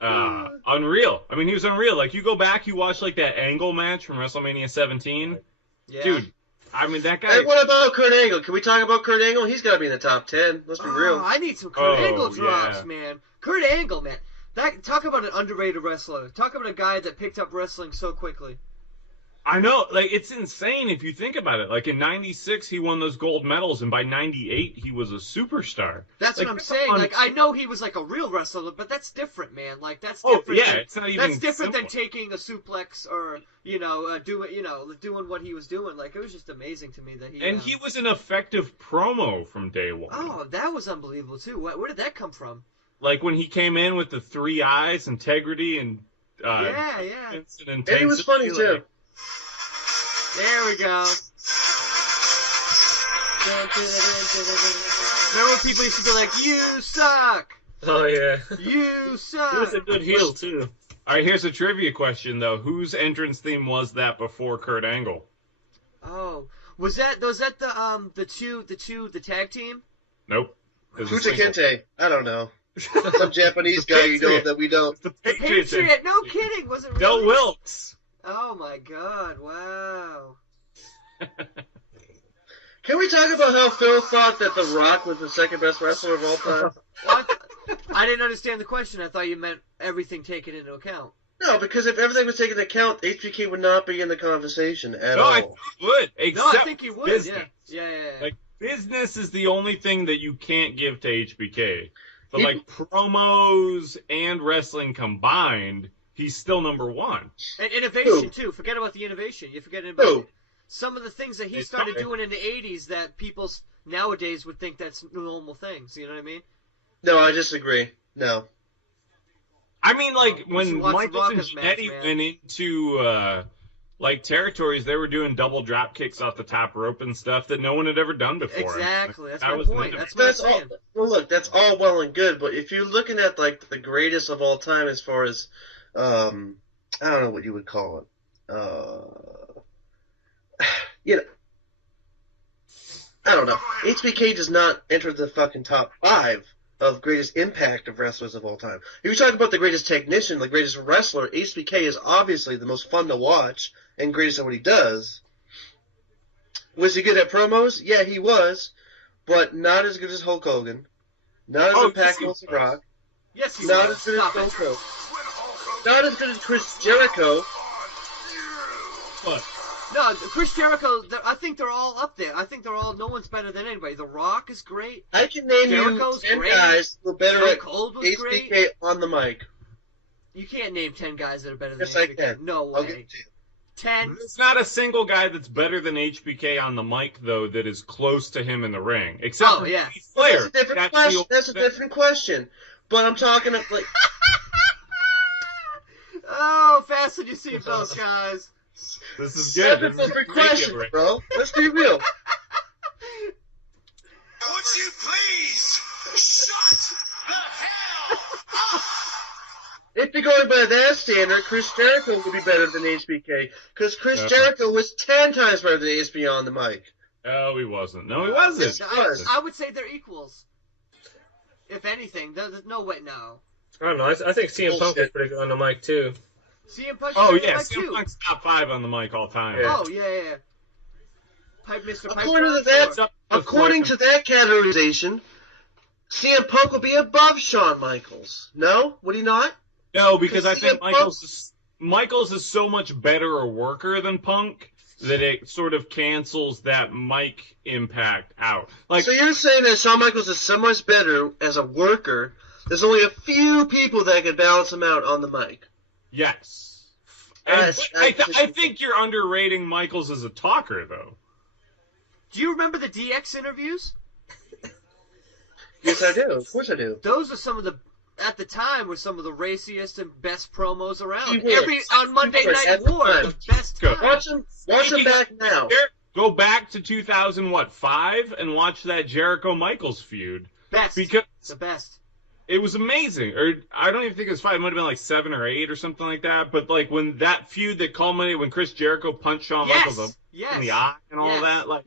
unreal. I mean, he was unreal. You go back, you watch that Angle match from WrestleMania 17. Yeah. Dude, I mean, that guy. And what about Kurt Angle? Can we talk about Kurt Angle? He's got to be in the top 10. Let's be real. I need some Kurt Angle drops, yeah. man. Kurt Angle, man. Talk about an underrated wrestler. Talk about a guy that picked up wrestling so quickly. I know, it's insane if you think about it. In '96, he won those gold medals, and by '98, he was a superstar. That's what I'm saying. I know he was a real wrestler, but that's different, man. That's different. Oh yeah, it's not even. That's different simple. than taking a suplex or doing what he was doing. It was just amazing to me that he. And he was an effective promo from day one. Oh, that was unbelievable too. Where did that come from? When he came in with the 3 eyes, integrity, and yeah. And he was funny too. There we go. Remember when people used to be like, "You suck." Oh yeah. You suck. He was a good heel too. All right, here's a trivia question though: whose entrance theme was that before Kurt Angle? Oh, was that the tag team? Nope. Kuta Kente. I don't know. Some Japanese guy that we don't. The Patriot. No kidding. Was it really? Del Wilkes. Oh my God! Wow. Can we talk about how Phil thought that The Rock was the second best wrestler of all time? I didn't understand the question. I thought you meant everything taken into account. No, because if everything was taken into account, HBK would not be in the conversation at all. No, I think he would. No, I think he would. Business. Yeah. Business is the only thing that you can't give to HBK. But promos and wrestling combined, he's still number one. And innovation too. Forget about the innovation. You forget about some of the things that he started doing in the '80s that people nowadays would think that's normal things. You know what I mean? No, I disagree. No. I mean, when Michaels and Jannetty went into territories, they were doing double drop kicks off the top rope and stuff that no one had ever done before. Exactly. That's my point. Well, look, that's all well and good, but if you're looking at the greatest of all time as far as I don't know what you would call it. I don't know. HBK does not enter the fucking top 5 of greatest impact of wrestlers of all time. If you talk about the greatest technician, the greatest wrestler, HBK is obviously the most fun to watch and greatest at what he does. Was he good at promos? Yeah, he was, but not as good as Hulk Hogan. Not as impactful as Rock. Yes, he not was. as good as Hulk Hogan. Not as good as Chris Jericho. What? No, Chris Jericho, I think they're all up there. I think they're all, no one's better than anybody. The Rock is great. I can name Jericho's you 10 great. guys who are better Stone at Cold was HBK great. on the mic. You can't name 10 guys that are better than Yes, I HBK. can. No I'll give way. it to you. 10. There's not a single guy that's better than HBK on the mic, though, that is close to him in the ring. Except for Keith Flair. That's a different question. That's a different question. But I'm talking like... Oh, fasten your seatbelts, guys. This is good. That's a different question, bro. Let's be real. Would you please shut the hell up? If you're going by that standard, Chris Jericho would be better than HBK, because Chris Jericho was 10 times better than HBK on the mic. No, he wasn't. No, he wasn't. Yes, I would say they're equals. If anything, there's no way. No. I don't know. I think CM Punk was pretty good on the mic too. CM Punk. Oh yeah, CM CM Punk's top 5 on the mic all time. Yeah. Oh yeah. Mr. Pipe According to that categorization, CM Punk would be above Shawn Michaels. No, would he not? No, because I think CM Michaels is so much better a worker than Punk that it sort of cancels that mic impact out. Like, so you're saying that Shawn Michaels is so much better as a worker, there's only a few people that can balance him out on the mic. yes. And, Yes, I think you're underrating Michaels as a talker, though. Do you remember the DX interviews? Yes, I do. Of course I do. Those are some of the, at the time, were some of the raciest and best promos around. He was. On Monday He was Night at the War, time. the best Go. time. Watch him back now. Go back to 2005 and watch that Jericho Michaels feud. Best. Because The best. it was amazing. Or I don't even think it was 5. It might have been like 7 or 8 or something like that. But like when that feud that culminated when Chris Jericho punched Shawn Michaels in the eye and all that, like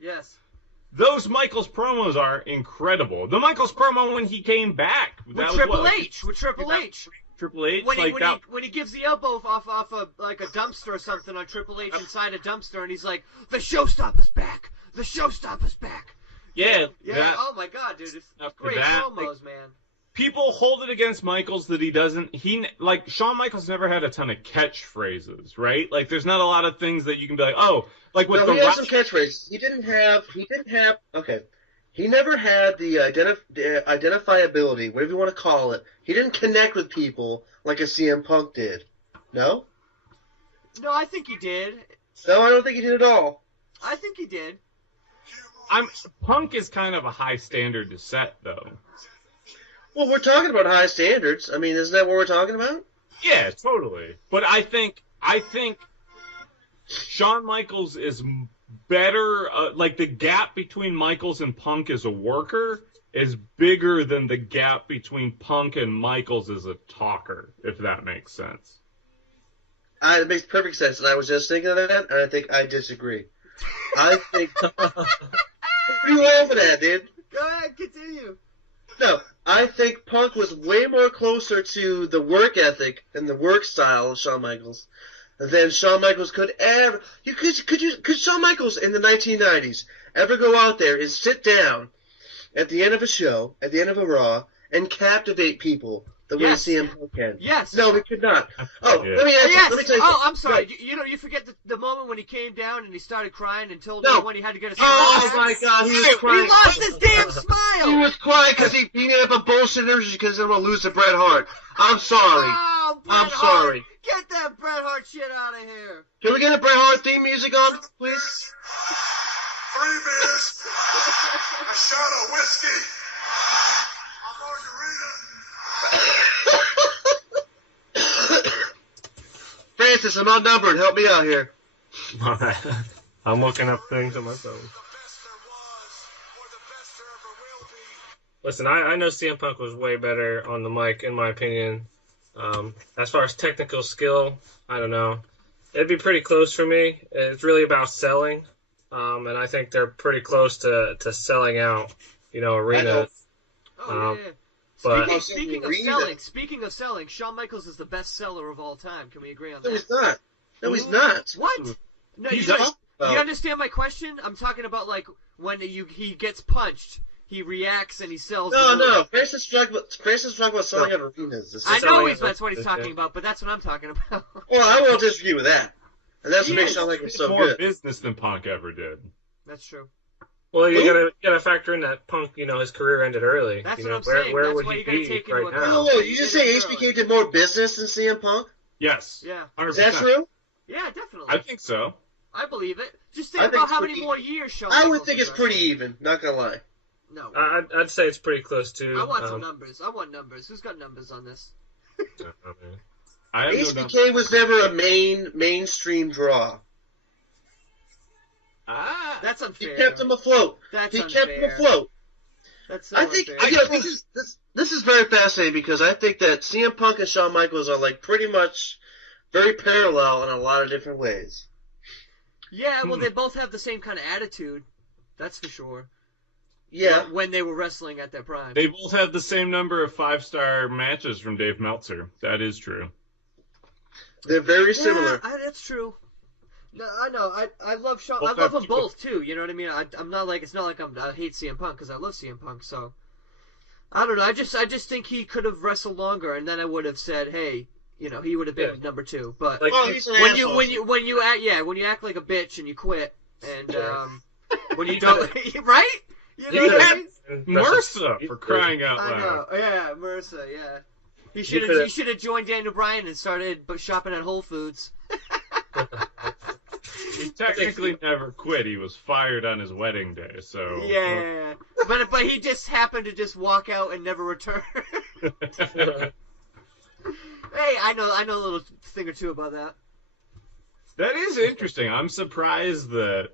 those Michaels promos are incredible. The Michaels promo when he came back With Triple H. Triple H, when he gives the elbow off like a dumpster or something on Triple H inside a dumpster, and he's like, "The showstopper's back! The showstopper's back!" Yeah. Oh my God, dude, it's great promos, man. People hold it against Michaels that he doesn't. Like Shawn Michaels never had a ton of catchphrases, right? Like there's not a lot of things that you can be like, oh, like with he had some catchphrases. He didn't have. Okay. He never had the identifiability, whatever you want to call it. He didn't connect with people like a CM Punk did. No? No, I think he did. No, I don't think he did at all. I think he did. Punk is kind of a high standard to set, though. Well, we're talking about high standards. I mean, isn't that what we're talking about? Yeah, totally. But I think Shawn Michaels is better. Like the gap between Michaels and Punk as a worker is bigger than the gap between Punk and Michaels as a talker, if that makes sense. It makes perfect sense, and I was just thinking of that, and I think I disagree. I think... What are you laughing at, dude? Go ahead, continue. No, I think Punk was way more closer to the work ethic and the work style of Shawn Michaels than Shawn Michaels could ever. Could Shawn Michaels in the 1990s ever go out there and sit down at the end of a show, at the end of a Raw, and captivate people the way CM Punk can? Yes. No, he could not. Oh, let me ask you. Let me tell you. Oh, I'm sorry. No. You forget the moment when he came down and he started crying and told everyone he had to get a smile. Oh my God, he was crying. He lost his damn smile. He was crying because he made up a bullshit energy because he was going to lose to Bret Hart. I'm sorry. Oh, I'm sorry. Get that Bret Hart shit out of here. Can we get a Bret Hart theme music on, please? 3 beers, a shot of whiskey, a margarita. Francis, I'm outnumbered. Help me out here. I'm looking up things on my phone. Listen, I know CM Punk was way better on the mic, in my opinion. As far as technical skill, I don't know. It'd be pretty close for me. It's really about selling, and I think they're pretty close to selling out, arenas. Oh, yeah. But Speaking of selling, Shawn Michaels is the best seller of all time. Can we agree on that? No, he's not. No, he's not. What? No, He's you not. understand my question? I'm talking about like when he gets punched, he reacts and he sells. No. Francis talking about selling at arenas. I know that's what he's talking about, but that's what I'm talking about. Well, I won't disagree with that. And that's what makes Shawn Michaels so more good. business than Punk ever did. That's true. Well, you gotta factor in that Punk, his career ended early. That's what I'm saying. Where That's would why he you gotta be take right into now? account. Whoa, you just say HBK did more business than CM Punk? Yes. Yeah. 100%. Is that true? Yeah, definitely. I think so. I believe it. Just think about how many more years Shawn Michaels I would think it's pretty even, not gonna lie. No. I'd say it's pretty close too. I want some numbers. I want numbers. Who's got numbers on this? I have HBK was never a mainstream draw. That's unfair. He kept him afloat. That's he unfair. kept him afloat. That's so I think unfair. this is very fascinating because I think that CM Punk and Shawn Michaels are like pretty much very parallel in a lot of different ways. Yeah, well, they both have the same kind of attitude. That's for sure. Yeah. When they were wrestling at their prime. They both have the same number of 5-star matches from Dave Meltzer. That is true. They're very similar. Yeah, that's true. No, I know. I love Shawn. I love them both too. You know what I mean? I'm not like it's not like I hate CM Punk because I love CM Punk. So I don't know. I just think he could have wrestled longer, and then I would have said, hey, you know, he would have been number 2. But Like, Well, he's an when asshole. you act like a bitch and you quit, and when you don't, right? You know what I mean? MRSA, for crying out I loud. know. Yeah, MRSA. Yeah. He should have joined Daniel Bryan and started shopping at Whole Foods. He technically never quit. He was fired on his wedding day, so... Yeah, but he just happened to just walk out and never return. Hey, I know a little thing or two about that. That is interesting. I'm surprised that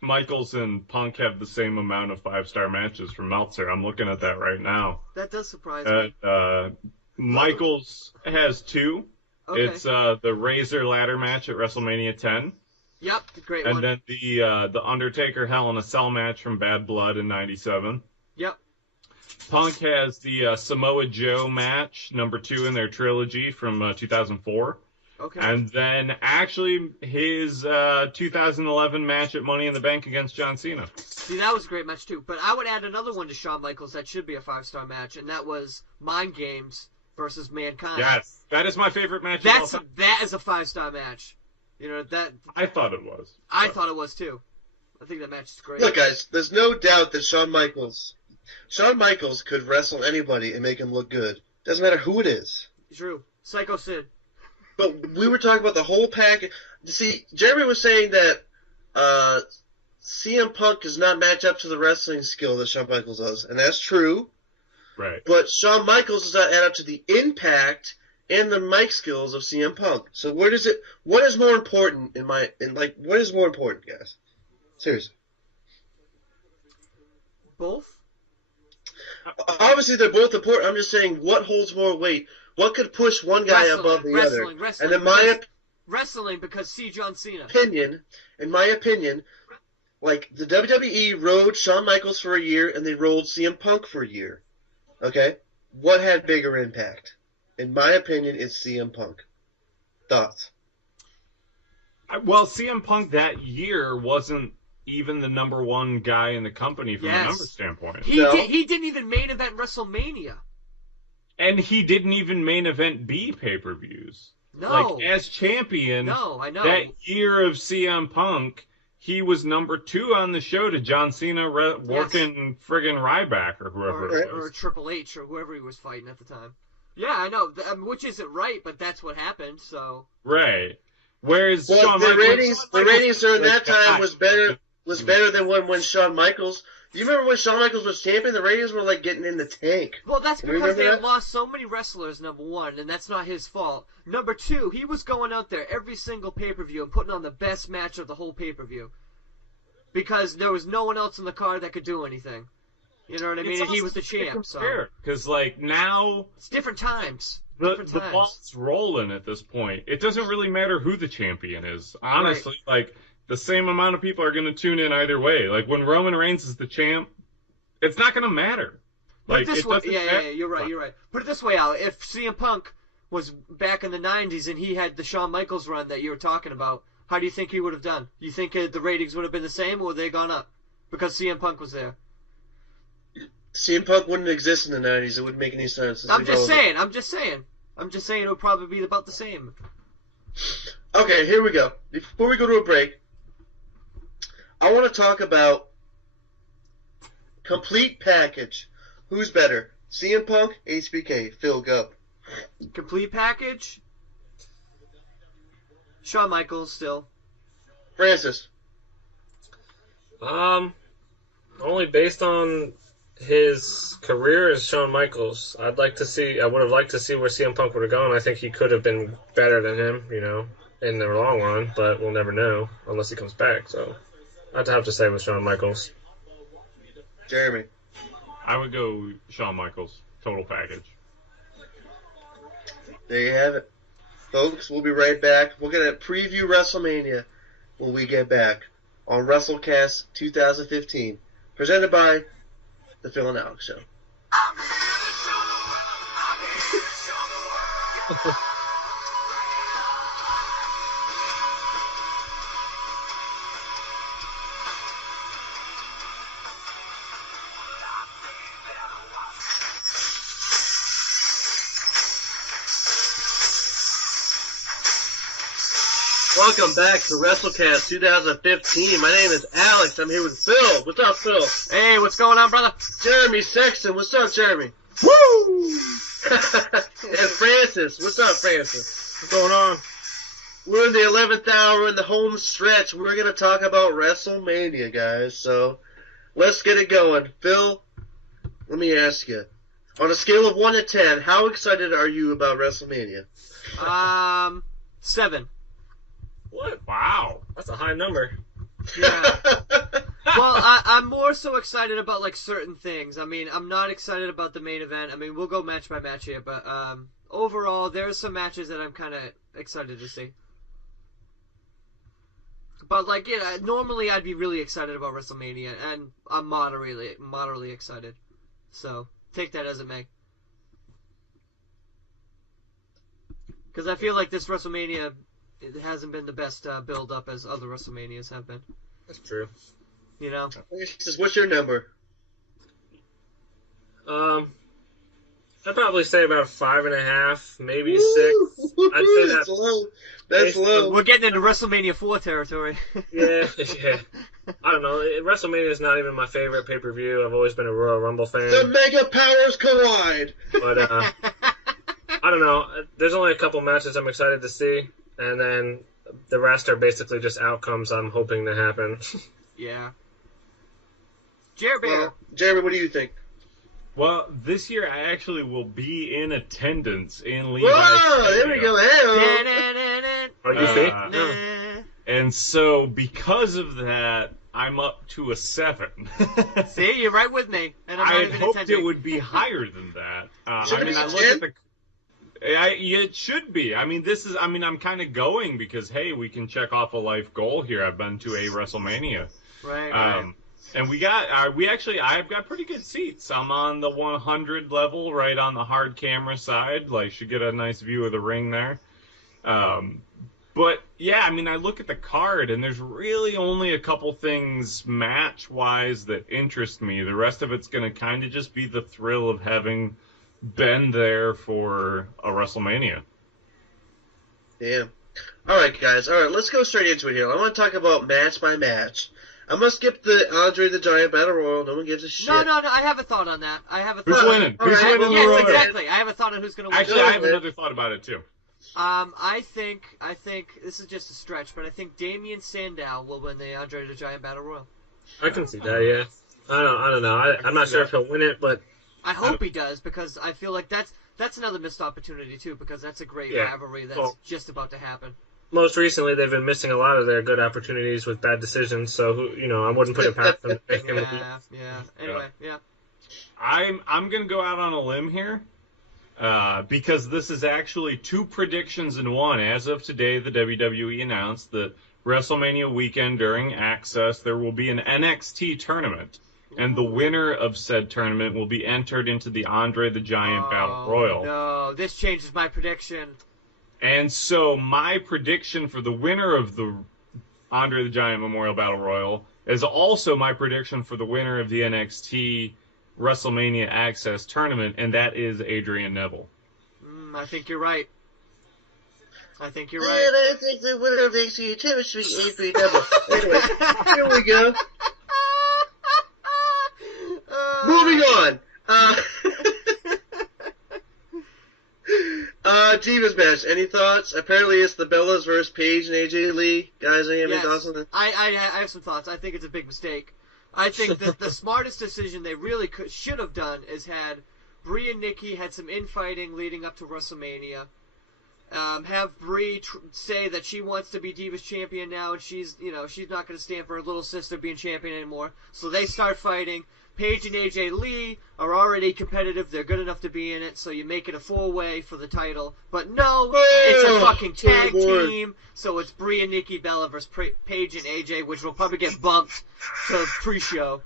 Michaels and Punk have the same amount of 5-star matches from Meltzer. I'm looking at that right now. That does surprise me. Michaels has 2. Okay. It's the Razor ladder match at WrestleMania 10. Yep, the great And one. then the Undertaker Hell in a Cell match from Bad Blood in 97. Yep. Punk has the Samoa Joe match, number 2 in their trilogy from 2004. Okay. And then actually his 2011 match at Money in the Bank against John Cena. See, that was a great match too. But I would add another one to Shawn Michaels that should be a 5-star match, and that was Mind Games versus Mankind. Yes, that is my favorite match of all time. That is a 5-star match. You know that. I thought it was. I thought it was too. I think that match is great. Look, guys, there's no doubt that Shawn Michaels could wrestle anybody and make him look good. Doesn't matter who it is. True. Psycho Sid. But we were talking about the whole package. See, Jeremy was saying that CM Punk does not match up to the wrestling skill that Shawn Michaels does, and that's true. Right. But Shawn Michaels does not add up to the impact and the mic skills of CM Punk. So what is more important what is more important, guys? Seriously. Both? Obviously, they're both important. I'm just saying, what holds more weight? What could push one guy above the other? Wrestling. And in my Wrestling because see John Cena. in my opinion, like the WWE rode Shawn Michaels for a year and they rode CM Punk for a year. Okay? What had bigger impact? In my opinion, it's CM Punk. Thoughts? Well, CM Punk that year wasn't even the number 1 guy in the company from a number standpoint. He didn't even main event WrestleMania. And he didn't even main event B pay-per-views. No. Like, as champion, No, I know. that year of CM Punk, he was number 2 on the show to John Cena working friggin' Ryback or whoever it was. Or Triple H or whoever he was fighting at the time. Yeah, I know. Which isn't right, but that's what happened, so... Right. Whereas Well, Shawn the Michaels... ratings during that time God. was better than when Shawn Michaels... You remember when Shawn Michaels was champion? The ratings were like getting in the tank. Well, that's because Remember they had that? lost so many wrestlers, number 1, and that's not his fault. Number 2, he was going out there every single pay-per-view and putting on the best match of the whole pay-per-view. Because there was no one else in the card that could do anything. You know what I mean? And he was the champ, so... Because, like, now... It's different times. The ball's rolling at this point. It doesn't really matter who the champion is. Honestly, like... The same amount of people are going to tune in either way. Like, when Roman Reigns is the champ, it's not going to matter. Like, Put it this way, yeah, you're right. Put it this way, Al. If CM Punk was back in the 90s and he had the Shawn Michaels run that you were talking about, how do you think he would have done? You think the ratings would have been the same, or would they gone up? Because CM Punk was there. CM Punk wouldn't exist in the 90s. It wouldn't make any sense. I'm just saying it would probably be about the same. Okay, here we go. Before we go to a break, I want to talk about complete package. Who's better, CM Punk, HBK? Phil, go. Complete package? Shawn Michaels still. Francis. Only based on his career as Shawn Michaels. I would have liked to see where CM Punk would have gone. I think he could have been better than him, in the long run, but we'll never know unless he comes back. So I'd have to say with Shawn Michaels. Jeremy. I would go Shawn Michaels, total package. There you have it. Folks, we'll be right back. We're going to preview WrestleMania when we get back on WrestleCast 2015, presented by the Phill and Alex Show. I'm here to show the world. I'm here to show the world. Welcome back to WrestleCast 2015. My name is Alex. I'm here with Phil. What's up, Phil? Hey, what's going on, brother? Jeremy Sexton. What's up, Jeremy? Woo! And Francis. What's up, Francis? What's going on? We're in the 11th hour in the home stretch. We're going to talk about WrestleMania, guys. So let's get it going. Phil, let me ask you. On a scale of 1 to 10, how excited are you about WrestleMania? 7. What? Wow. That's a high number. Yeah. Well, I'm more so excited about, like, certain things. I mean, I'm not excited about the main event. I mean, we'll go match by match here, but overall, there are some matches that I'm kind of excited to see. But, like, you know, normally I'd be really excited about WrestleMania, and I'm moderately excited. So, take that as it may. Because I feel like this WrestleMania, it hasn't been the best build-up as other WrestleManias have been. That's true. You know? What's your number? I'd probably say about 5.5, maybe 6. I'd say That's that. low. That's low. We're getting into WrestleMania 4 territory. Yeah. I don't know. WrestleMania is not even my favorite pay-per-view. I've always been a Royal Rumble fan. The Mega Powers collide. But I don't know. There's only a couple matches I'm excited to see, and then the rest are basically just outcomes I'm hoping to happen. Yeah. Jeremy. Well, Jeremy, what do you think? Well, this year I actually will be in attendance in Levi's. Whoa, there we go. Hey, Are you fake? No. And so, because of that, I'm up to a 7. See, you're right with me. And I'm I not had even hoped attending. it would be higher than that. Should it be I look 10? at the. It should be. I mean, this is. I mean, I'm kind of going because hey, we can check off a life goal here. I've been to a WrestleMania. Right. And I've got pretty good seats. I'm on the 100 level, right on the hard camera side. Like, should get a nice view of the ring there. But yeah, I mean, I look at the card, and there's really only a couple things match-wise that interest me. The rest of it's going to kind of just be the thrill of having been there for a WrestleMania. Yeah. All right, guys. All right, let's go straight into it here. I want to talk about match by match. I'm going to skip the Andre the Giant Battle Royal. No one gives a shit. No. I have a thought on that. Who's winning? All Who's right, winning the Yes, Royal? exactly. I have a thought on who's going to win. Actually, I have another thought about it too. I think this is just a stretch, but I think Damien Sandow will win the Andre the Giant Battle Royal. I can see that, yeah. I don't know. I'm not sure if he'll win it, but I hope he does, because I feel like that's another missed opportunity too, because that's a great rivalry that's just about to happen. most recently they've been missing a lot of their good opportunities with bad decisions. So I wouldn't put it past them to make him. Yeah. Anyway, yeah. I'm gonna go out on a limb here, because this is actually two predictions in one. As of today, the WWE announced that WrestleMania weekend during Access there will be an NXT tournament, and the winner of said tournament will be entered into the Andre the Giant Battle Royal. No, this changes my prediction. And so my prediction for the winner of the Andre the Giant Memorial Battle Royal is also my prediction for the winner of the NXT WrestleMania Access tournament, and that is Adrian Neville. I think you're right. And I think the winner of the NXT tournament should be Adrian Neville. Anyway, here we go. Moving on. Divas match. Any thoughts? Apparently it's the Bellas versus Paige and AJ Lee. Guys, any thoughts on that? I have some thoughts. I think it's a big mistake. I think that the smartest decision they really should have done is had Brie and Nikki had some infighting leading up to WrestleMania. Have Brie say that she wants to be Divas champion now, and she's not going to stand for her little sister being champion anymore. So they start fighting. Paige and AJ Lee are already competitive. They're good enough to be in it, so you make it a 4-way for the title. But no, it's a fucking tag team, so it's Brie and Nikki Bella versus Paige and AJ, which will probably get bumped to pre-show.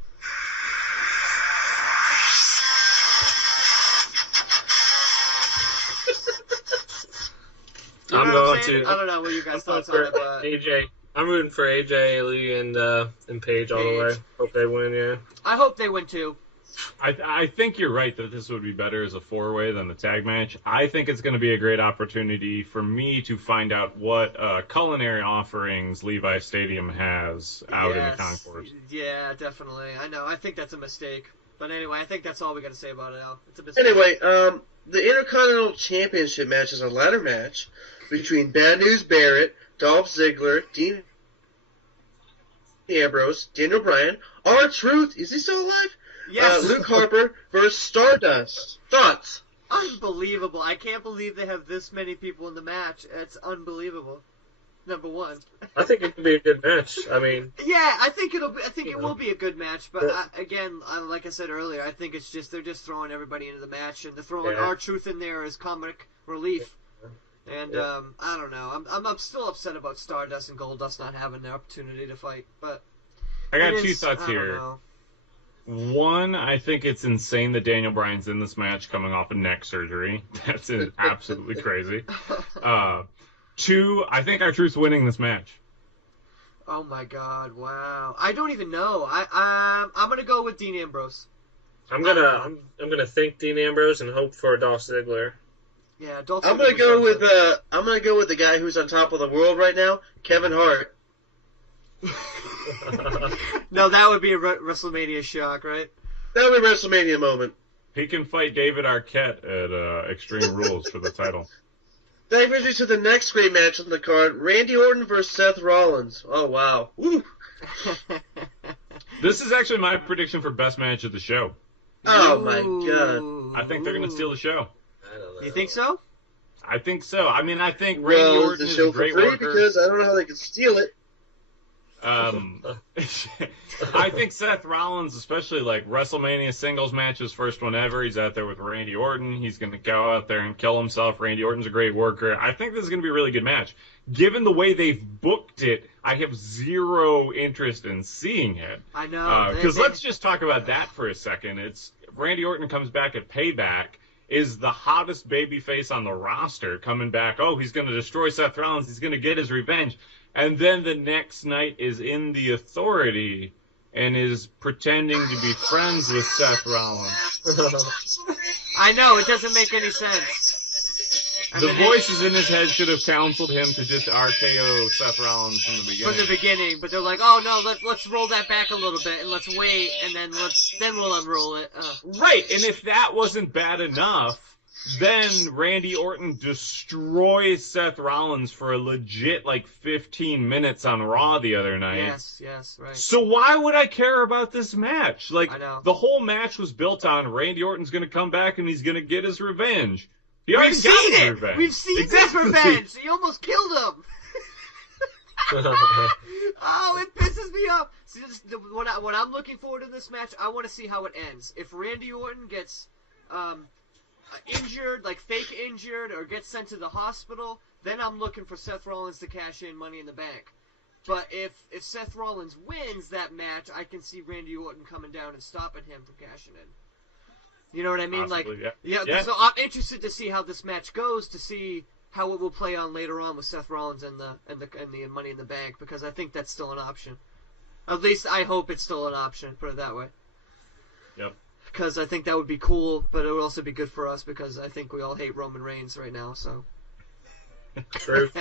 You know I don't know what you guys thoughts on it, but AJ. I'm rooting for AJ Lee and Paige all the way. Hope they win, yeah. I hope they win too. I think you're right that this would be better as a 4-way than a tag match. I think it's going to be a great opportunity for me to find out what culinary offerings Levi Stadium has out in the concourse. Yeah, definitely. I know. I think that's a mistake. But anyway, I think that's all we got to say about it, Al. It's a mistake. Anyway, the Intercontinental Championship match is a ladder match between Bad News Barrett, Dolph Ziggler, Dean Ambrose, Daniel Bryan, R-Truth, is he still alive? Yes. Luke Harper versus Stardust. Thoughts? Unbelievable. I can't believe they have this many people in the match. That's unbelievable. Number one. I think it could be a good match. I mean, yeah, I think it will be a good match. But like I said earlier, I think they're just throwing everybody into the match, and they're throwing R-Truth in there as comic relief. And I don't know. I'm still upset about Stardust and Goldust not having the opportunity to fight. But I got two thoughts here. One, I think it's insane that Daniel Bryan's in this match coming off of neck surgery. That's absolutely crazy. Two, I think R-Truth's winning this match. Oh my God! Wow. I don't even know. I'm gonna go with Dean Ambrose. I'm gonna think Dean Ambrose and hope for Dolph Ziggler. Yeah, Dolph. I'm gonna go with the guy who's on top of the world right now, Kevin Hart. No, that would be a WrestleMania shock, right? That would be a WrestleMania moment. He can fight David Arquette at Extreme Rules for the title. That brings me to the next great match on the card: Randy Orton versus Seth Rollins. Oh wow! Woo. This is actually my prediction for best match of the show. Oh my God! I think they're gonna steal the show. I don't know. You think so? I think so. I mean, I think Randy Orton is a great worker. Because I don't know how they could steal it. I think Seth Rollins, especially like WrestleMania singles match, his first one ever. He's out there with Randy Orton. He's going to go out there and kill himself. Randy Orton's a great worker. I think this is going to be a really good match. Given the way they've booked it, I have zero interest in seeing it. I know. Because let's just talk about that for a second. It's Randy Orton comes back at Payback, is the hottest babyface on the roster coming back. Oh, he's going to destroy Seth Rollins. He's going to get his revenge. And then the next night is in the Authority and is pretending to be friends with Seth Rollins. I know, it doesn't make any sense. The voices in his head should have counseled him to just RKO Seth Rollins from the beginning. From the beginning, but they're like, oh no, let's roll that back a little bit and let's wait and then we'll unroll it. Right, and if that wasn't bad enough, then Randy Orton destroys Seth Rollins for a legit 15 minutes on Raw the other night. Yes, right. So why would I care about this match? I know. The whole match was built on Randy Orton's going to come back and he's going to get his revenge. We've seen it! We've seen this revenge! He almost killed him! Oh, it pisses me off. See, what I'm looking forward to this match, I want to see how it ends. If Randy Orton gets injured, fake injured, or gets sent to the hospital, then I'm looking for Seth Rollins to cash in Money in the Bank. But if Seth Rollins wins that match, I can see Randy Orton coming down and stopping him from cashing in. You know what I mean? Possibly, yeah. So I'm interested to see how this match goes, to see how it will play on later on with Seth Rollins and the Money in the Bank, because I think that's still an option. At least I hope it's still an option. Put it that way. Yep. Because I think that would be cool, but it would also be good for us because I think we all hate Roman Reigns right now. So. Truth.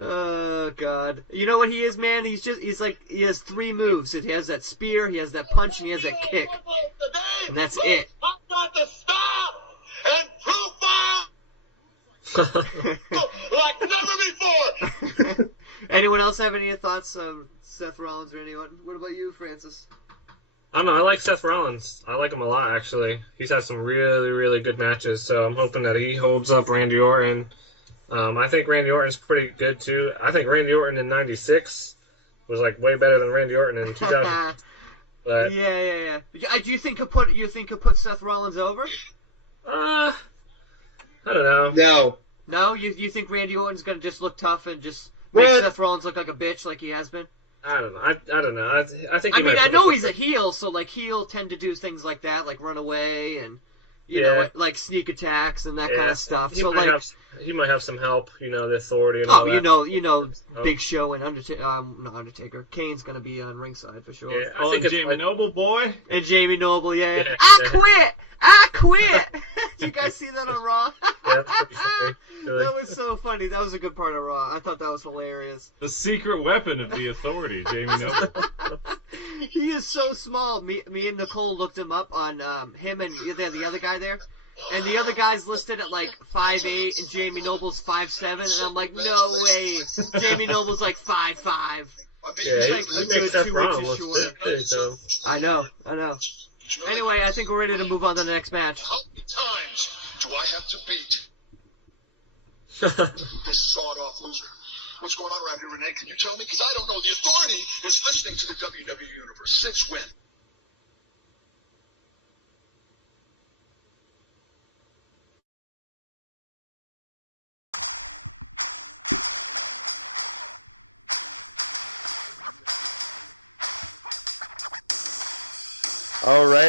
Oh God! You know what he is, man? He has 3 moves. He has that spear, he has that punch, and he has that kick. And that's it. I'm going to stop and profile like never before. Anyone else have any thoughts on Seth Rollins or anyone? What about you, Francis? I don't know. I like Seth Rollins. I like him a lot, actually. He's had some really, really good matches, so I'm hoping that he holds up Randy Orton I think Randy Orton's pretty good too. I think Randy Orton in '96 was like way better than Randy Orton in 2000. But yeah. Do you think he'll put Seth Rollins over? I don't know. No. No, you think Randy Orton's gonna just look tough and just make Seth Rollins look like a bitch like he has been? I don't know. I don't know. I think. I know he's a heel, so like heel tend to do things like that, like run away and you know, like sneak attacks and that kind of stuff. He might have some help. You know, the Authority. And all that. you know, Big Show and Undertaker. Kane's gonna be on ringside for sure. Yeah, I think it's Jamie Noble, boy. And Jamie Noble, yeah. I quit. Did you guys see that on Raw? Yeah, pretty funny, really. That was so funny. That was a good part of Raw. I thought that was hilarious. The secret weapon of the Authority, Jamie Noble. He is so small. Me and Nicole looked him up on him and the other guy there. And the other guy's listed at like 5'8", and Jamie Noble's 5'7", and I'm like, no way. Jamie Noble's like 5'5". Yeah, He's like he a makes good Seth 2 Rollins inches look shorter. good, so. I know. Anyway, I think we're ready to move on to the next match. How many times do I have to beat this sawed-off loser? What's going on around here, Renee? Can you tell me? Because I don't know. The Authority is listening to the WWE Universe. Since when?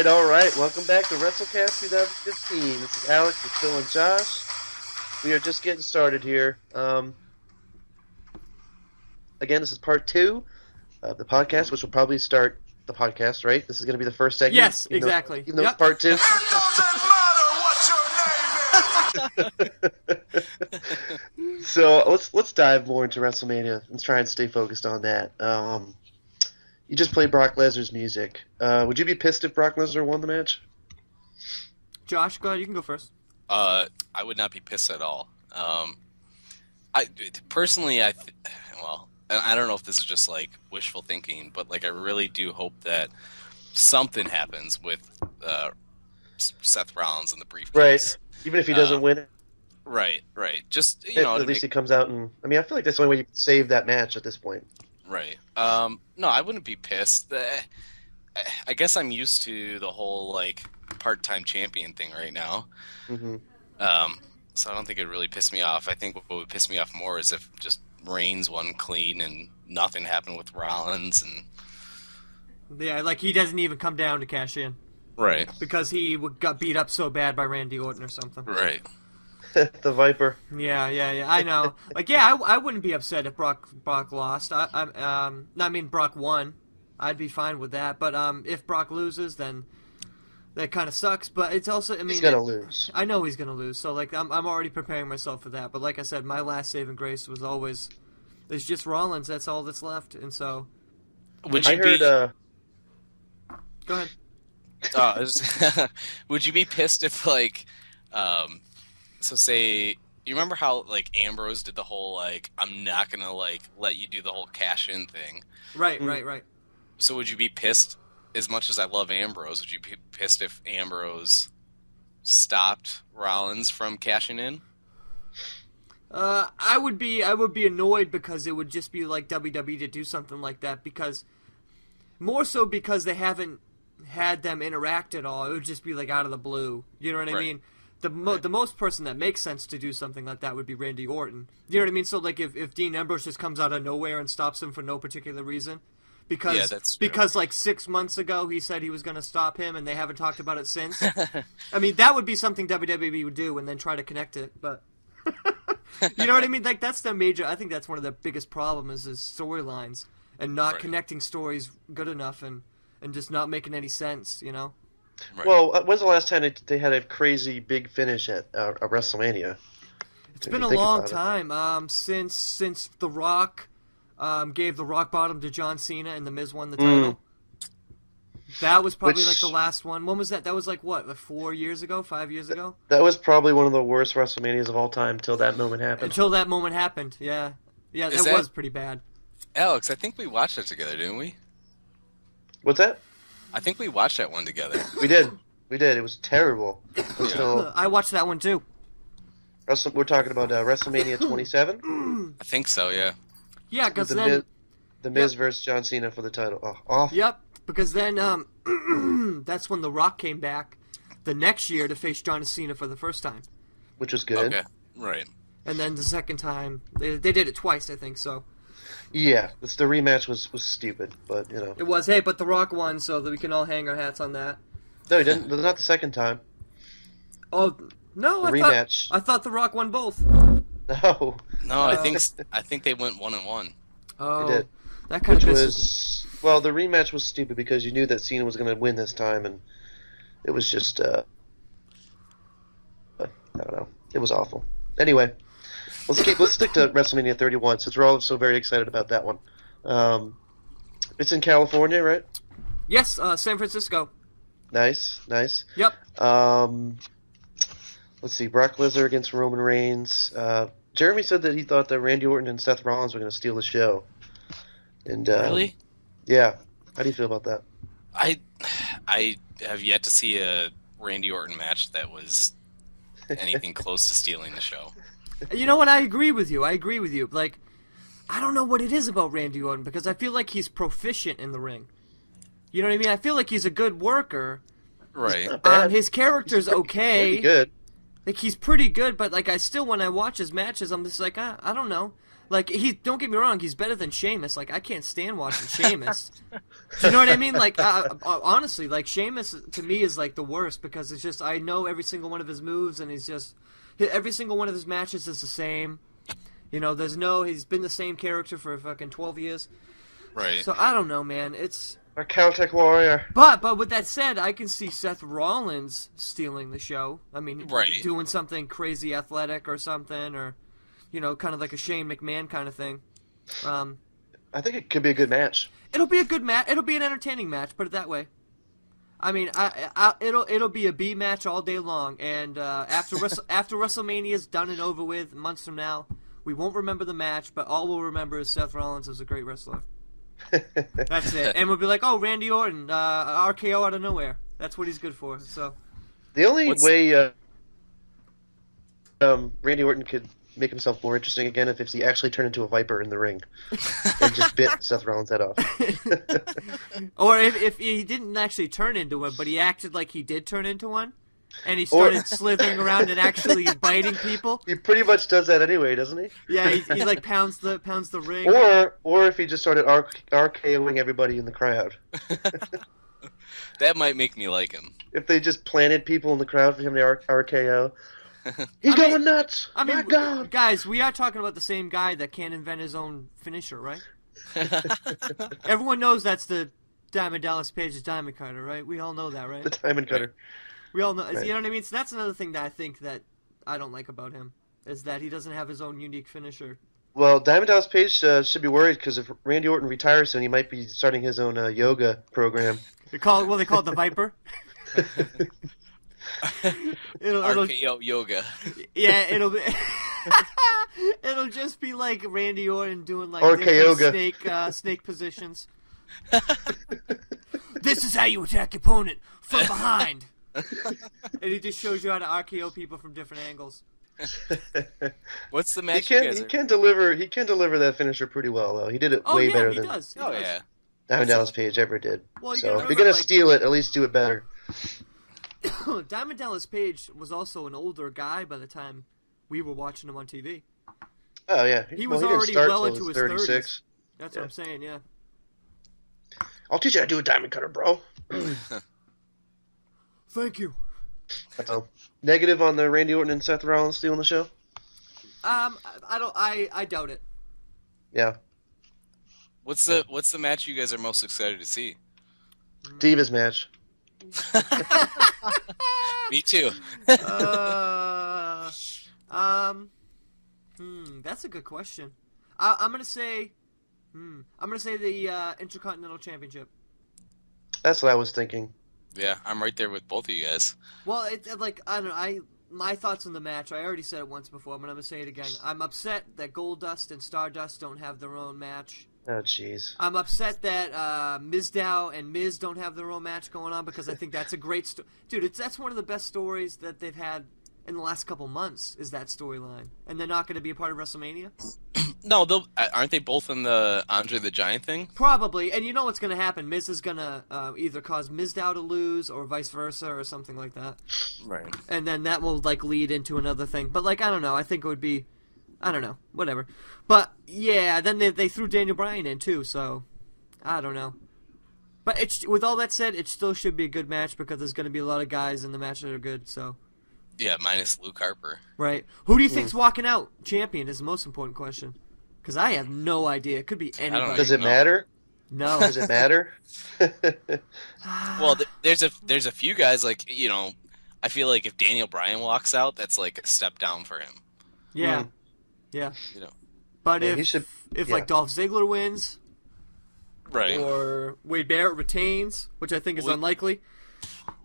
All right. Welcome back to WrestleCast 2015. This is Alex with Phill and Josh. We are just getting started here. Again, this is part 2 of the podcast, which will probably start the podcast, right? This is going to be the first segment. Yes, exactly. Even though it's part 2. It doesn't matter what your name is. So let's dive more into WrestleMania and try and stay focused on that. You just played Brock Lesnar's music. Would you be pissed if Brock Lesnar won the match? Josh, go ahead. You can go first. I would not be pissed at all. I personally, I don't know if this is just like wishful thinking, but like I really do hope that something happens with Seth Rollins in the briefcase. Right. Even if he doesn't win it. Right. Just at least he comes out and I feel like that's the only way you can save that match at this point. Right. No, I wouldn't be pissed. I guess I'm used to the whole like part-time champion thing right now. Mm-hmm. So I don't think it really pissed me off. I think what would piss me off more is if just Reigns won clean and nothing happened with Rollins and. Yeah, like he doesn't even come down to cash in. Right. Because he got beat up so bad by Randy Orton or something. Right. The Viper. Yeah, I know. Like, yeah, I wouldn't be upset if Brock lost. Brock won. I'd be fine with that. But if Brock loses, then that kind of sucks. But it's also, he's gonna lose. I know he's gonna lose. So like, I'm already preparing myself for that. But like I said, my last saving grace was always there's just Rollins. That's all that's left. And so, would you Go ahead. Would you be pissed if like so say you remember how like Ambrose did the whole like I'm not gonna like let you do the whole cash in thing? Right. So would you be pissed as much as I love Ambrose? Would you be pissed if Ambrose stopped Rollins from cashing in? I would be annoyed because it would just be like WWE to do something like that more so because they haven't had them interact at all. It would just be like out of the blue. You know what I mean? The most person that makes sense to do something like that would be Randy Orton. You know what I mean? So like if Dean Ambrose just comes out of nowhere and stops him for no particular reason, because like 6 months ago he said he was going to stop him and they haven't talked about it since. I mean, that would be something WWE would do and then try to connect it, but you know what I mean? Like that's the major. I think that's one of the biggest problems is storylines and not connecting stories good enough and just not making any sense. You know. Right. Well, when's the last time they had a crazy big finish at WrestleMania? It's been a long time. Since The Rock gave the rock bottom to John Cena and The Miz won the title. That was probably like the last one. When was that? That was like what, 4 years ago, 5 years ago? That was probably one of the worst WrestleManias of all time until that moment happened. Yeah. Yeah, that was pretty bad. Alex, I think we watched that together, didn't we? What's that? I think we watched that one together. We did. It was terrible. Yeah. I watched that one too. We're talking about WrestleMania 27. I think so. Yeah. Yeah, because then The Miz versus John Cena for the title. Oh, awful. Yep, because then that's when The Rock came back the next year to face John Cena for the first time. Which was good. Okay. Right. And then the second time, they did it twice, I think, so. Yeah, the rematch was stupid, but, you know. It was, hey, but The Rock won, so that we can all hang our hats on that. No, he didn't. Not the second time. Oh, no, The rematch. I thought The Rock won both. No. No, I think they went 1-1. Oh, He did. that kind Which of was... Well, the rematch was stupid because you knew that Cena was going to win this time, and it was just... I don't know. It was awful. Anyway, let's stick to WrestleMania 31 since we're all so very excited about that one. It's in California, right? Yes, San Francisco. Nice. Yep. Let's see. Brock Lesnar against Roman Reigns. Jeremy said that he thought that Randy Orton and Seth Rollins were going to steal the show. And Really? Yeah. How do you feel about that? I have yet to see a Randy Orton match that was anything close to stealing the show. You know what? I agree with you. Like, I don't know what it is about Randy Orton because I feel like he's proficient in the ring. You know what I mean? I feel like he's a good worker. Right. Not bad. His character's okay. Pretty good. Like, he's pretty good, but, like, I still, when I watch his matches, I'm just like, I don't know. Like, don't get me wrong, he's better than Sheamus. Like, I can't stand watching Sheamus. Do you know what I mean? Like, honestly, like, Sheamus, to me, is, like, the worst, because it's just, I know every single one of his moves, and every single one of his matches is the same. You know, he's been the same character for fucking 12 years. Right. So, I don't know, man. It's... A Celtic warrior. But with that said, I can see Seth Rollins stealing the show. I mean, Right. doing something crazy athletic or something, or, you know, kind of like a Shane McMahon kind of thing. I think it could be a good match. It'll be a good match. It'll be an entertaining match. Put it that way. I mean, it'll be a B match all day long. And after WrestleMania is done and over with, months from now, we won't remember the match, but all we'll remember is Seth Rollins was a great wrestler. That's it. And we'll be like, oh, Randy Orton, RKO out of nowhere. That's what he's good for. So The only way Randy Orton could make himself more interesting again if he actually turned into a viper in the ring and just bit Seth Rollins' head off. Or if he didn't actually turn into one, but he acted like he did turn into one, and he started slithering around and actually biting people. He pretty much does that anyway, doesn't he? Yeah, he like pounds the ring. Or if he just started RKOing everybody in the crowd. That might make me like him. If they just planted people in the crowd for him to RKO. He's going nuts! I mean, My God! guys, we are talking about the same guy that can't invent his own finisher, right? Everyone knows that's the Diamond Dallas Page's Diamond Cutter, right? We all know that, right? The Diamond Cutter. We all know, Right. you know what I mean? So that's another thing that I think that I don't like about him, is that he doesn't have his own unique finisher. Well, Diamond Dallas Page should be worried because if Randy Orton retires soon, he might be starting his own yoga program. They call it the Viper. it'll RKO yoga. Yeah, it'll just be like Randy Orton doing like RKO snake positions. This is how you attack your opponent from behind. And he just shows you how to RKO people from different angles. What's the match? He can deliver that finisher pretty well though. He did it way better than does. Yeah. Diamond Dallas Page ever did. Well, so if you're gonna steal it, at least do it better. Diamond Dallas Page was also an older guy by the time we were watching him on TV. Oh yeah, He was didn't already start well till into his 36. 30s. That's what I'm saying. Yeah. I'll teach you how to do a diamond cutter, bro. Thank you. So, negative on the Randy Orton and Seth Rollins stealing the show? I doubt it. Yeah. What's the match you guys are most excited to see? Divas match. Me too. That's a good question. I'm gonna say the Intercontinental Championship. That's what I was thinking. Yeah, I'm right there with both of you guys. Well, it's like, I don't know, my thoughts on the match, I already said it once before, but I'm gonna say it again. I'm upset that Goldust and Stardust don't have their own match. Oh, jeez. I'm upset that Mizdow and Miz don't have their own match going on, because I think that's a great story. Dude, that's one of the best stories that they've had in the last couple months is that storyline, and they're not going to be a part of WrestleMania. No, aren't they both in the Andre the Giant thing? Probably, and you know what's going to happen. Miz is going to either cause Mizdow to lose or vice versa or something like that. Right. And then that will, like, lead into another thing. But, like, I don't know. I think it would be... I don't know. Whatever. But, yeah, then they threw Daniel Bryan in, too, so... I don't know. But with all that said, it still should be a good match because there's going to be a lot of guys in the match that are good, so... Yeah, minus Luke Harper. Right. Who do you think's walking out champion is the most important question. Because I have no idea. It could be anybody. Does it matter? No. Does it matter? Well, there's a few guys, like, you know, I feel like if Daniel Bryan walks out, that's like a step down for him. Yeah. Yeah. You know. But Yeah, if like Dolph Ziggler wins, right, or Wade Barrett retains, which I think is unlikely.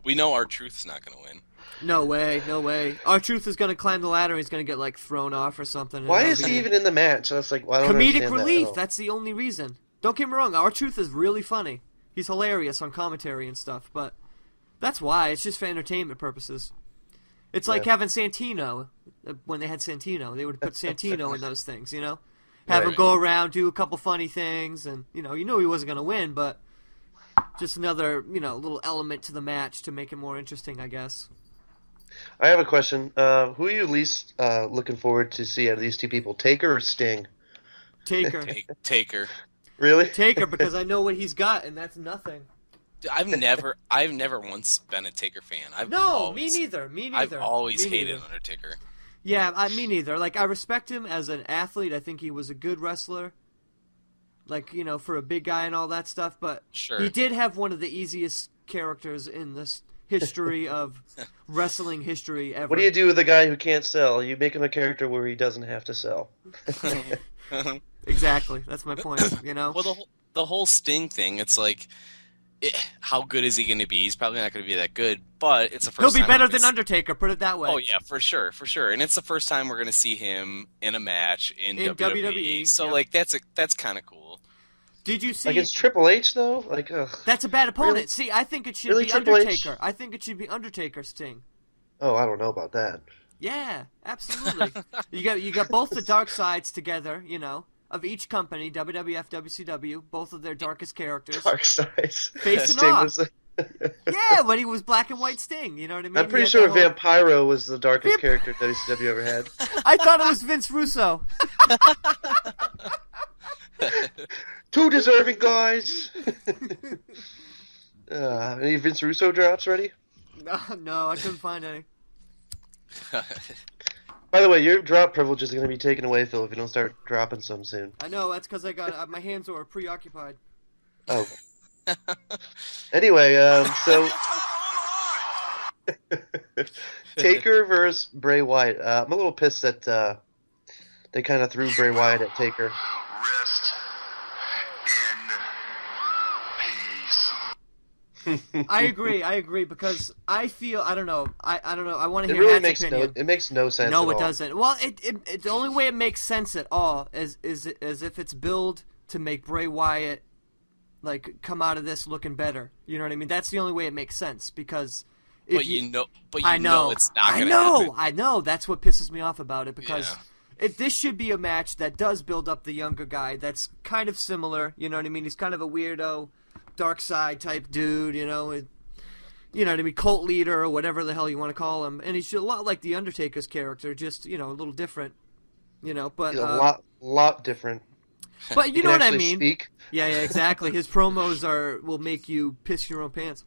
We know R-Truth's not going to win. No way, no way. R-Truth is going to climb the ladder and he's going to get, like, thrown off or something. Why is he even in the match? That's like, well, I don't comedic relief, that's the only reason. Don't get me wrong, R-Truth is really funny. He's hilarious on commentary and stuff, but that's why. It's just for entertainment purposes. It's like having Santino. When they had Santino, they would put Santino in those things, you know? Have him go around, do a couple funny things, and, you know he wasn't going to win, but just another, little element to the match to make it more interesting, I guess. I have a question. Who are you least looking forward to see out of these two people, Taker or Sting? Taker. Taker. Really? Taker, because I know what he's got, and that's nothing. I've never once been a Taker fan. Me neither. I've always hated Undertaker. Yeah, me neither. Like, I respect him as an athlete. I think he was a good wrestler. Like, for a big guy and all that stuff. But he did have one of the easiest characters in this history of wrestling history ever. What do you do with a guy who can't sell? You make him a character where he doesn't have to sell. Exactly. That's my point, Well, the whole Sting thing, it's like, how good is he going to be? He's probably not going to be that good, but it's the first time. He'll be better than Undertaker, put it that way. Oh, yeah, for sure. And it's the first time we're going to see him in a match in WWE. So, that's kind of cool. Did you see... Against Triple H, though? That's a bad opponent. Really? See, I think it should be Undertaker. I think it should be Undertaker Sting. Oh, I don't know about that. Yeah, absolutely. you got both the dark sides together, of each company, WWF, WCW, both of their darkest characters. Dark sides. Facing off. Yeah, when he was black and white Sting, you know what I mean? I'm pretty sure Vampiro was the darkest character WCW ever had. I thought it was Vince Russo. Two deserving guys. Any Vince Russo drops ready? No, I couldn't find any. By the way, your drop privilege is going to be taken away, Phil, if you don't start dropping some soon. I know, that's because I got my hands are preoccupied. Oh. Anyway, so Taker versus Bray Wyatt. I'm a little pissed that they kind of threw Bray Wyatt at Taker. Rest in peace. I agree, because I feel, I don't know, I want to hear really Matt's opinion. It makes no sense No, at it all. doesn't. Well, it the only way it makes sense at all is if it's billed to make Bray Wyatt, like, come out of this looking better. You know what I mean? That's the only way it makes sense, because... you know it's not going to happen. I know. That's what pisses me off about it, because... This should be a match that does build up the younger guy that's kind of similar, you know what I mean? He's kind of a weirdo, dark side type dude, you know what I mean, cult leader or whatever the hell you want to call him. And he's a lot like the Undertaker's character, just, a little different, but... He's a lot different. But you know what I mean. Speak. Yeah, exactly. His promos will make you piss your own pants.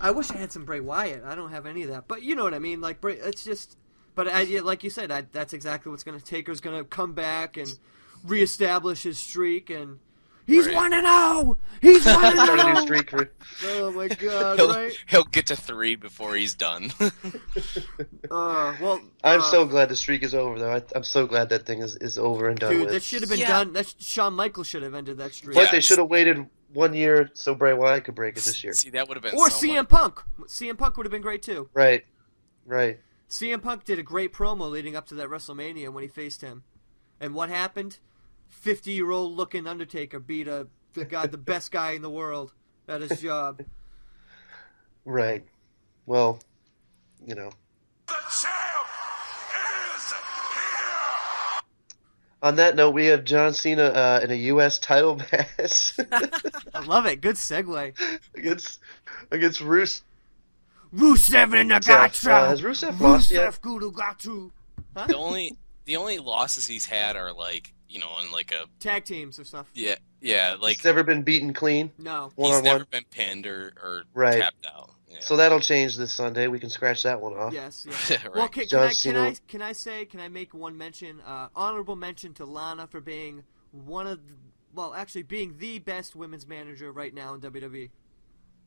I wish I had some Bray Wyatt. I don't have any of that. But you know what I mean, like, Bray, it's just... But like you said, that's exactly what's going to... Taker's going to come back and reestablish his streak, and he's 1-0! He's 1-0! Start a new streak. Oh my god, He'll get to 3 before he's done. I'm so glad the streak is over, though. I'm so glad that thing is over and done with. Dude, that should have been done. Shawn Michaels should have ended that streak. But they should have waited 1 year so Bray Wyatt could break it this year. See, that would have been Or CM Punk. CM Punk would have been great, too. Right. CM Punk did a great promo leading up to that WrestleMania when he faced him. And what happened? 50-year-old looking Undertaker beat the best guy in the world at his job. Right. Well, The On that note, we have John Cena in a U.S. title match I love it. Good segue. against Rusev. Rusev in the gotcha. Has Rusev lost yet? Rusev Guru Gatu. Huh? The only losses he's had are like, you know, in like a Tag teams or stuff. yeah, like He's never been beaten clean. No. he's never been pinned or Right. tapped out. Yeah. So that'll change this Sunday. We can scratch that one off. Yes. Right. Well, John Cena. can I make one mention? Honorable mention to Lana for being being the best women's manager right now in WWE.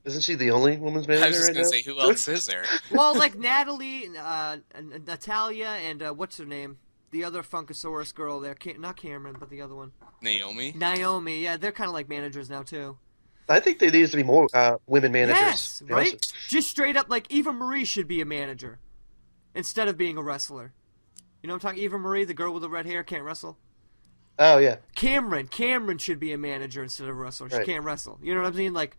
Isn't she the only women's I was manager just right gonna now? say, who else is there? Well, like Natalie, and Natalia, and what's her name? The other Funkasaurus girl there. Not Cameron, but the other one. Naomi. Yeah, they're kind of like managers now, too. I think there needs to be more women managers. Yes, to be honest right? with Just straight up, like, Eva Marie should be a manager instead of being a wrestler. You know what I'm talking? Eva Marie, the girl with the red hair, can't wrestle. you. Oh, yeah. Cameron should be a manager instead of a wrestler. She Right. can't wrestle. You know what I mean? Like,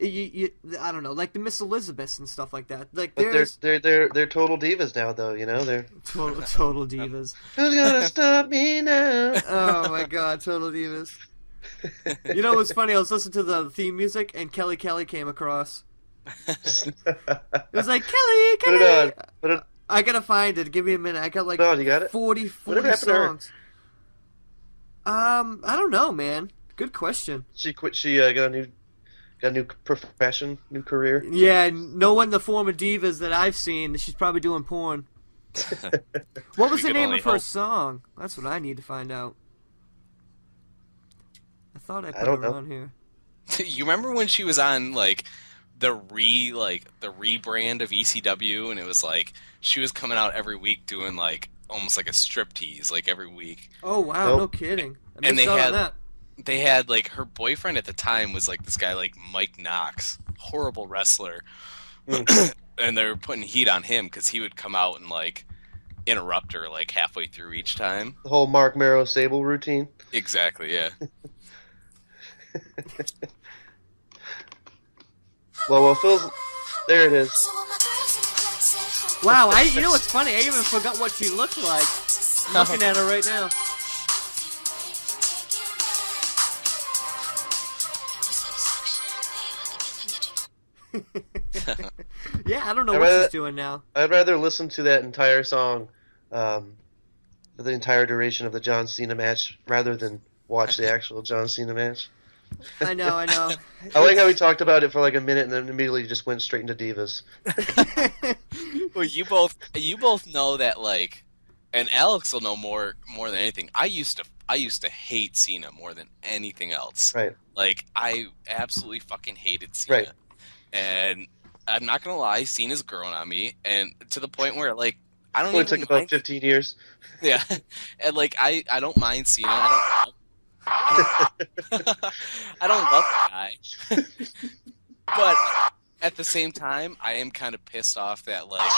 I don't know, like the Miss Elizabeths and stuff like that. Like, But there's they're total divas now, though. You know, they're total divas. who's gonna stop me now? Oh my god, total divas. You know what's funny? I was listening to the theme music and Kelly came across. It was like Kelly. Put it on. Put it. I gotta find it. Give me a minute. I got like Oh, you got it? 40 Whatever happened to her? songs. I don't know, man. Good question. She quit. She got a new profession, new career. Yeah, no one the former divas that I've seen. She's probably doing porn. What was We the can name only of her hope. song? That's what I need to find out. I thought I put don't her know. on here. You remember when she was on like the rebrand of ECW, and it was like she was coming out every week doing like almost like a striptease like every week. Oh wow, Nope. no kidding. I And missed they out had- on that. They had like her boyfriend at the time was like this guy like Mike Knox, horrible wrestler, and they were putting heat on him because he would come out and like interrupt her like halfway through each time. The whole Mark Marrow Sable routine. Exactly, yeah. Well, Phil's there. It is. Wow, you know what's funny? I even forgot what she looked like. I'm looking at her right now. Yeah, I don't know what she's doing now. I'd rather listen to that entire song for the entire duration of the John Cena match rather than watch the actual John Cena match. I know. I like how we talked about it for like a minute and then immediately just went straight into divas. Well, you both know that like, and Alex will know more than anything. I used to hate Cena more than anything else. Right. Like I absolutely fucking hated Cena. Right. And I'm not gonna lie, Cena's growing on me, and to the point where like I don't It only even took mind. about 15 years. Yeah, and like I don't mind Cena. I don't love the guy, but at the same time, I am kind of pissed off that like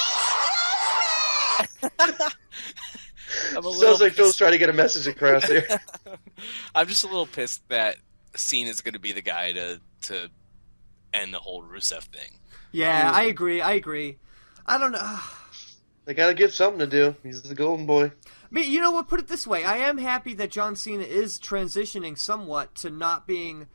I'm a little Sounds like Phil's pissed. trying to get a message across here. I'm just a little pissed that Cena's going to be the guy to end the whole Rusev thing. Yeah, I agree. I don't know. They gotta give something to do. He's the golden boy. I mean, you know what? Put it this way: I am happy that John Cena is transitioning somewhat to not being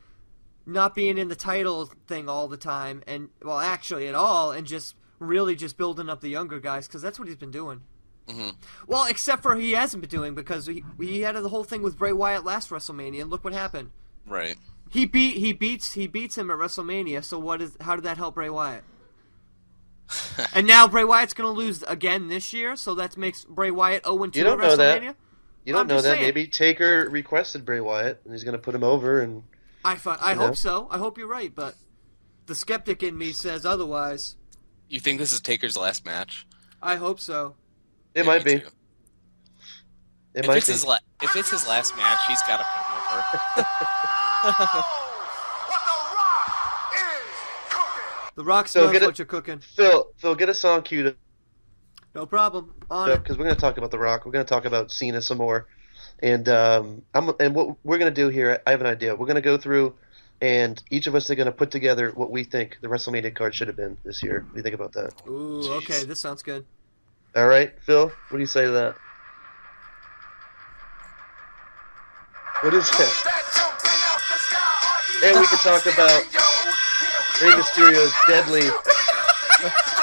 in the title thing all the time, and well, actually at all, and just really just building up the younger guys because that's what he's been doing. Mm-hmm. Well, except for he hasn't been doing because he had the whole thing with Bray Wyatt last WrestleMania, and look what happened. Right. He beats him at WrestleMania. So how did that help Bray Wyatt? And now Bray Wyatt's going to lose again this year, so that makes Bray Wyatt 0-2 at You don't know that. WrestleMania. You don't I'm know just that. saying. Maybe Taker requested Bray Wyatt, and he's gonna put him over. And I You know? hope so. I hope you're right, but the skeptic in me says otherwise. You think this is Taker's last match? I hope so. it Yeah, might me be. too. It If might it's be. if it's his last match, he's got to put him over. What the Rock is cooking. The Rock So smells get it- what you're cooking. Phil, get a song queued No problem. On up it. because we're gonna talk about The Rock. We're gonna talk about Cena some more. And what we're gonna do here, I have an idea. We're gonna go through, and each of us are gonna put together what we think the WrestleMania card should have been this year. What do you think about that? Ooh, Jeez. okay, this sounds good. All right, Phil, what do you say to that? What is that? And we can talk about Rey Mysterio's deadly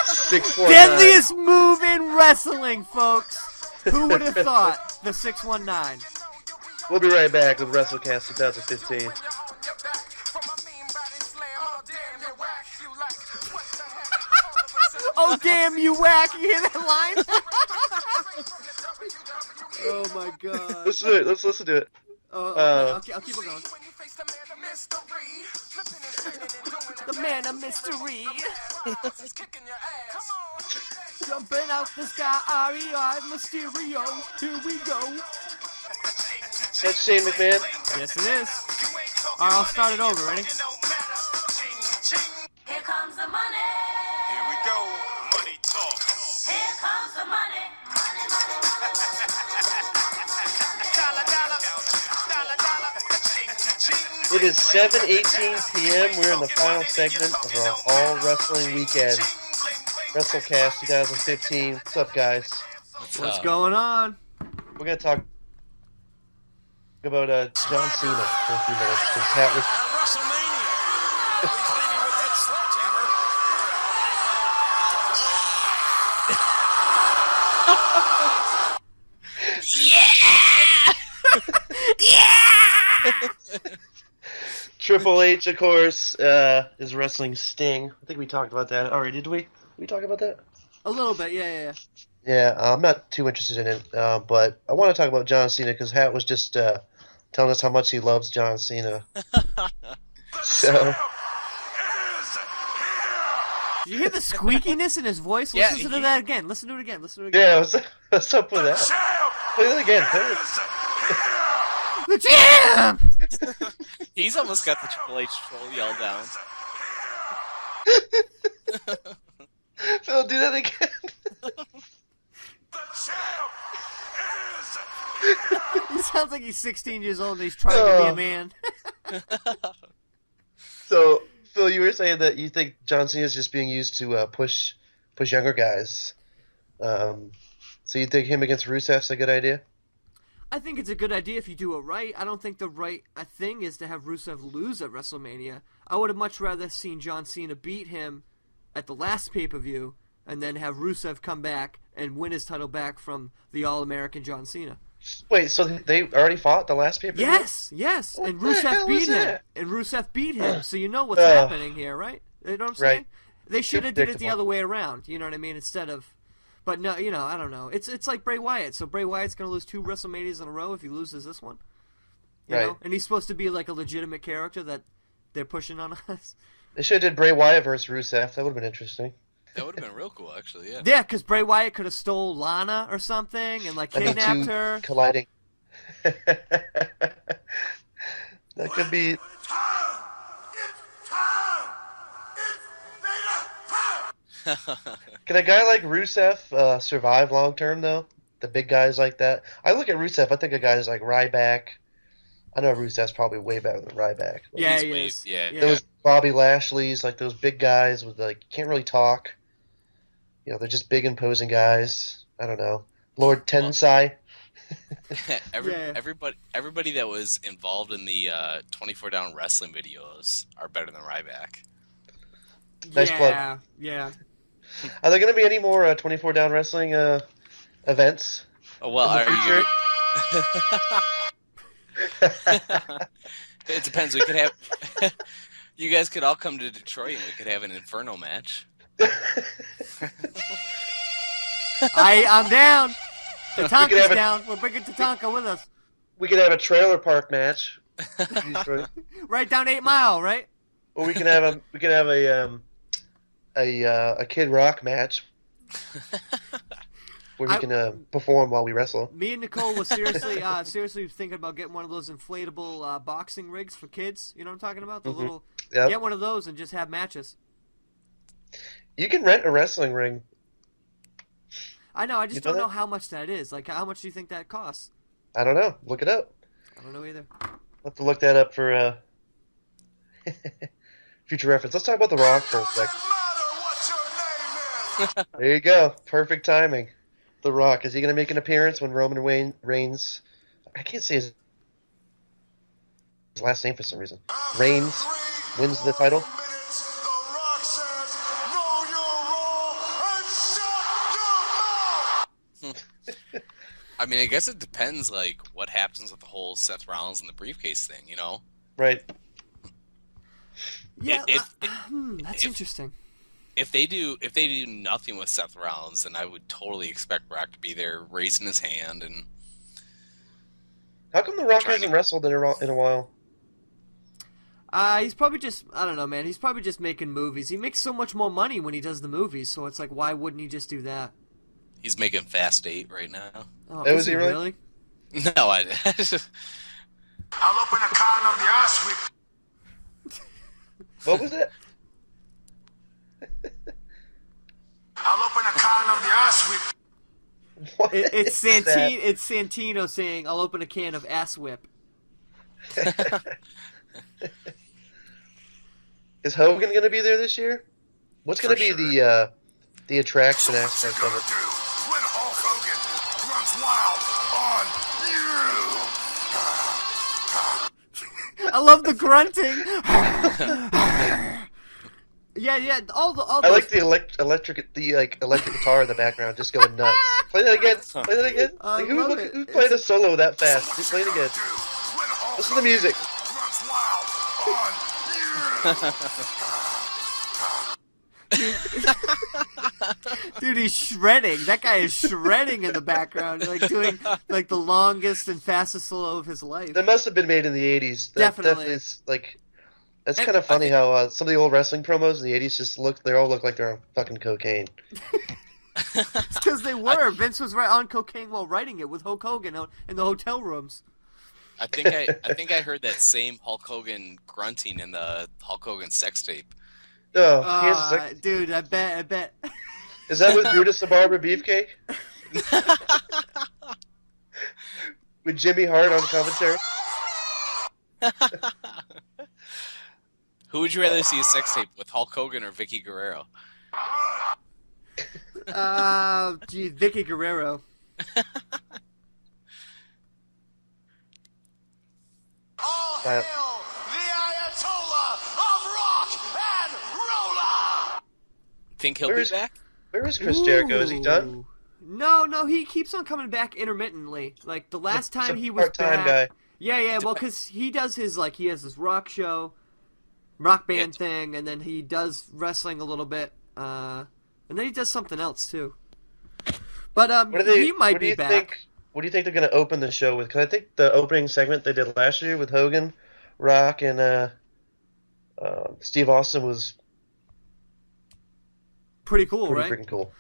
619. Deadliest move in wrestling, folks. Who would have thought the 619? We'll be right back with WrestleCast 2015. Oh, damn, you whack. You hear that line? Oh, my God. Let's do it. Let's listen to it. Okay, I'll keep it going. The man of mystery. Jumping out the sky, R.E.I. Mysterio. Here we go. That's Shane McMahon. Yes, it is. Alright, I'll start it over. Ready? Here comes the money. Here we go. Money talk. Here comes the money. Money, money, money. Dollar, dollar. Dollar, dollar. It is 7:18 p.m. We're in the final segment of our All Wrestling Weekend. WrestleCast 2015. What's up, guys? What's going on? We're going to talk about John Cena for a few minutes. His hat was... WrestleMania. He's leading with that sledgehammer. Triple H, of course, is wrestling Sting. I think we talked about that already. Did we? Did we talk about that? A little bit, yeah. Yeah, I'm not too interested in it, but I want to talk about John Cena because Hat was just telling us how much he loves John Cena. So, Did you hear the squeakiness in his voice? Yeah, Listen to that again. Listen to it again. Listen to it again. yeah, what's up with that? Play it again. Play it. The champ! He's almost got the Triple H troll yell down. Phil, do that again. He sounds like he's 16 years old and he's trying to be a man. So, Phil, you were saying that you think John Cena is just being used to push younger guys. So you think him against Rusev's a good idea? I think it's a good idea if you do it right. I don't think the right thing is to have Rusev lose at WrestleMania. I would have much rather seen John Cena beat him at the last pay-per-view and then have Rusev come back and win his title back from the All-American John Cena. Wait, so they already fought the last pay-per-view? Yes. What And the Rusev hell beat is him. that? And Rusev beat him. So you know what's happening here, right? You know what I'm saying? Right. They should have did it the Predictable. other way around. You know what I mean? Instead of... But no, I don't know. It's like Bray Wyatt. So Bray Wyatt's going to lose 2 WrestleManias in a row if he loses this one. You know? And he's supposed to be like a legitimate character that they're pushing on us. They should have did Bray Wyatt versus Rusev. That would have been interesting. That would have been real cool, actually, yeah. Yeah, because Bray Wyatt could have stole Lana or something and like And the kidnapped two her. colliding. That could be... Can a guy like Rusev survive long term though? The big guys like that. I look at Rusev. I think of guys like Ryback. I know Rusev's probably way better than Ryback. But Yeah, He's he way- is. yeah. those Bobby Lashley's, like those big guys with like can't really talk. You know, they're just big imposing guys. I don't know. Lord Tensai. Everybody that was involved in the 24 Down Wrestling videos are better than Ryback. Nice plug. Yeah. Are there going to be any more 24 Down Wrestling events? Oh, well, In the are you... It depends. We could have... You guys could all come to Detroit and we could have an Inferno match. I'm down. Tatanka's have a- down. We're bringing Tatanka with us. We could have a trailer park match. Right down 8 Mile, right? Or we can have a Kid Rock match where we can perform while we wrestle. Me and Nicole was seriously thinking about getting one of those inflatable boxing rigs for kids. You know what I'm talking about? The little. Yep. Get one of those and just have matches. You can rent a wrestling ring. I know. I just You know don't know that? how much that is. Like, how much do you think that costs? I don't know. Look it up. I don't know either. I'll have to look that up for future reference. Let's talk about The Rock for a second. There you go. Perfect timing. The Rock. Is he going to make an appearance when Roman Reigns... I can't say his last name for some reason. Reigns wins the title. Minutes, the Rock says, know your role and shut your mouth! I mean, I guess it depends, like, what happens with the whole Seth Rollins and the briefcase thing, you know? Right. Yeah, that's if- interesting. If they do nothing with Seth Rollins, then I would totally expect Rock to be there, raising his hand, and How come The Rock Trying hasn't to- wrestled in a while? He's probably just, I don't know, man. He's probably just making movies. He makes so much more money when he does the movies, so it's like, why wouldn't he just do that? he's making Fast 8 right now. Oh, Oh, is is he he really? No, I'll open a can of the ass whip. What was that? I'll open a can of the ass whip. What It's is that? It's Santino saying, "I'll open a can of ass whip." Is Hogan going to be there this year? What's going For to be sure. the attraction What's aspect it of gonna it? do when Hulk Hogan runs wild on you? I love the grunting. yeah. All I those, like the electric guitar in the background, just going nuts. Play that again. Play that again. I Like, love it. who's playing a solo that fast? What's Just play it gonna again. do when Hulk Listen to the music. Hogan runs wild on you? Dude, he's shredding. That guy is shredding in the background, like doing like the longest and fastest solo of his life. That must have been made in the 80s. That Definitely. is, like, that's And kind of funny how some of the old wrestling promos in the 80s they all look like they're on fucking cocaine. It's because they were. Vince was right on cocaine while writing it with Hulk Hogan out in the hotel rooms. I think I heard that same Hulk Hogan grunting in the Hulk Hogan sex tape. Oh, here's the sex- Dude, I bet. is that with Brutus the Barber Beefcake? With Jimmy Hart on commentary? Who would you rather see a sex tape with, Hulk Hogan or Vicky Guerrero? Vicky Guerrero. All Uh, hail the Ayatollah of rock and roller! Think he'll Where's- be back? Where is Chris Jericho? Is he done? Ooh. No, he keeps on coming back intermittently. Like the last He's a time he was part-time back. guy. Yeah, well, because he does his he has this rock band Yeah. thing, and then he does wrestling a little bit, and then he does something else too. But he might be back. What do you think they're going to open the show with? Because I think the opening segment they did last year with Hogan, Rock, and Steve Austin was Pretty cool, pretty right? freaking cool.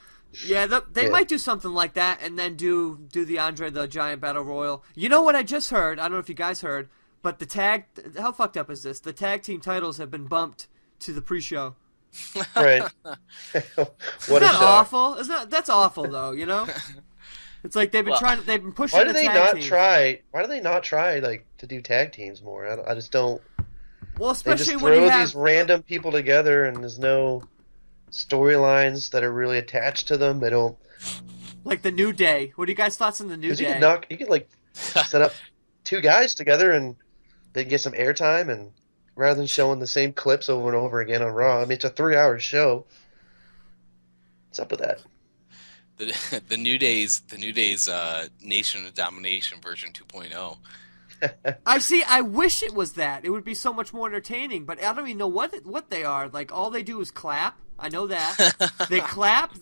Yeah, they Yeah. might do something like that, and then do the Andre the Giant Battle Royal. You know what I just heard? I don't know if you guys heard, but how fucked up is this? The tag team titles have been bumped to the pre-show. Right. What Isn't a that shock. awful? That's awful though, you know? It's like they've been pushing Why do the they tag not teams. try? Why do they not try to do tag teams more? I just don't. Well, They just especially when you throw have these random people together, and there's no storylines that are really attached to them. They don't. like the New Day. What are you guys' thoughts on the New Because Day? you could set up two guys together and they can get some airtime, and rather than showing the same clips over and over again on Raw. I mean, it's a 3-hour show. What's up with that? The New Day's Nation of Domination version 2.0. I wish it was that. It would be so much more entertaining. But I don't even know what they are. Like all they do is clap. I know that they clap.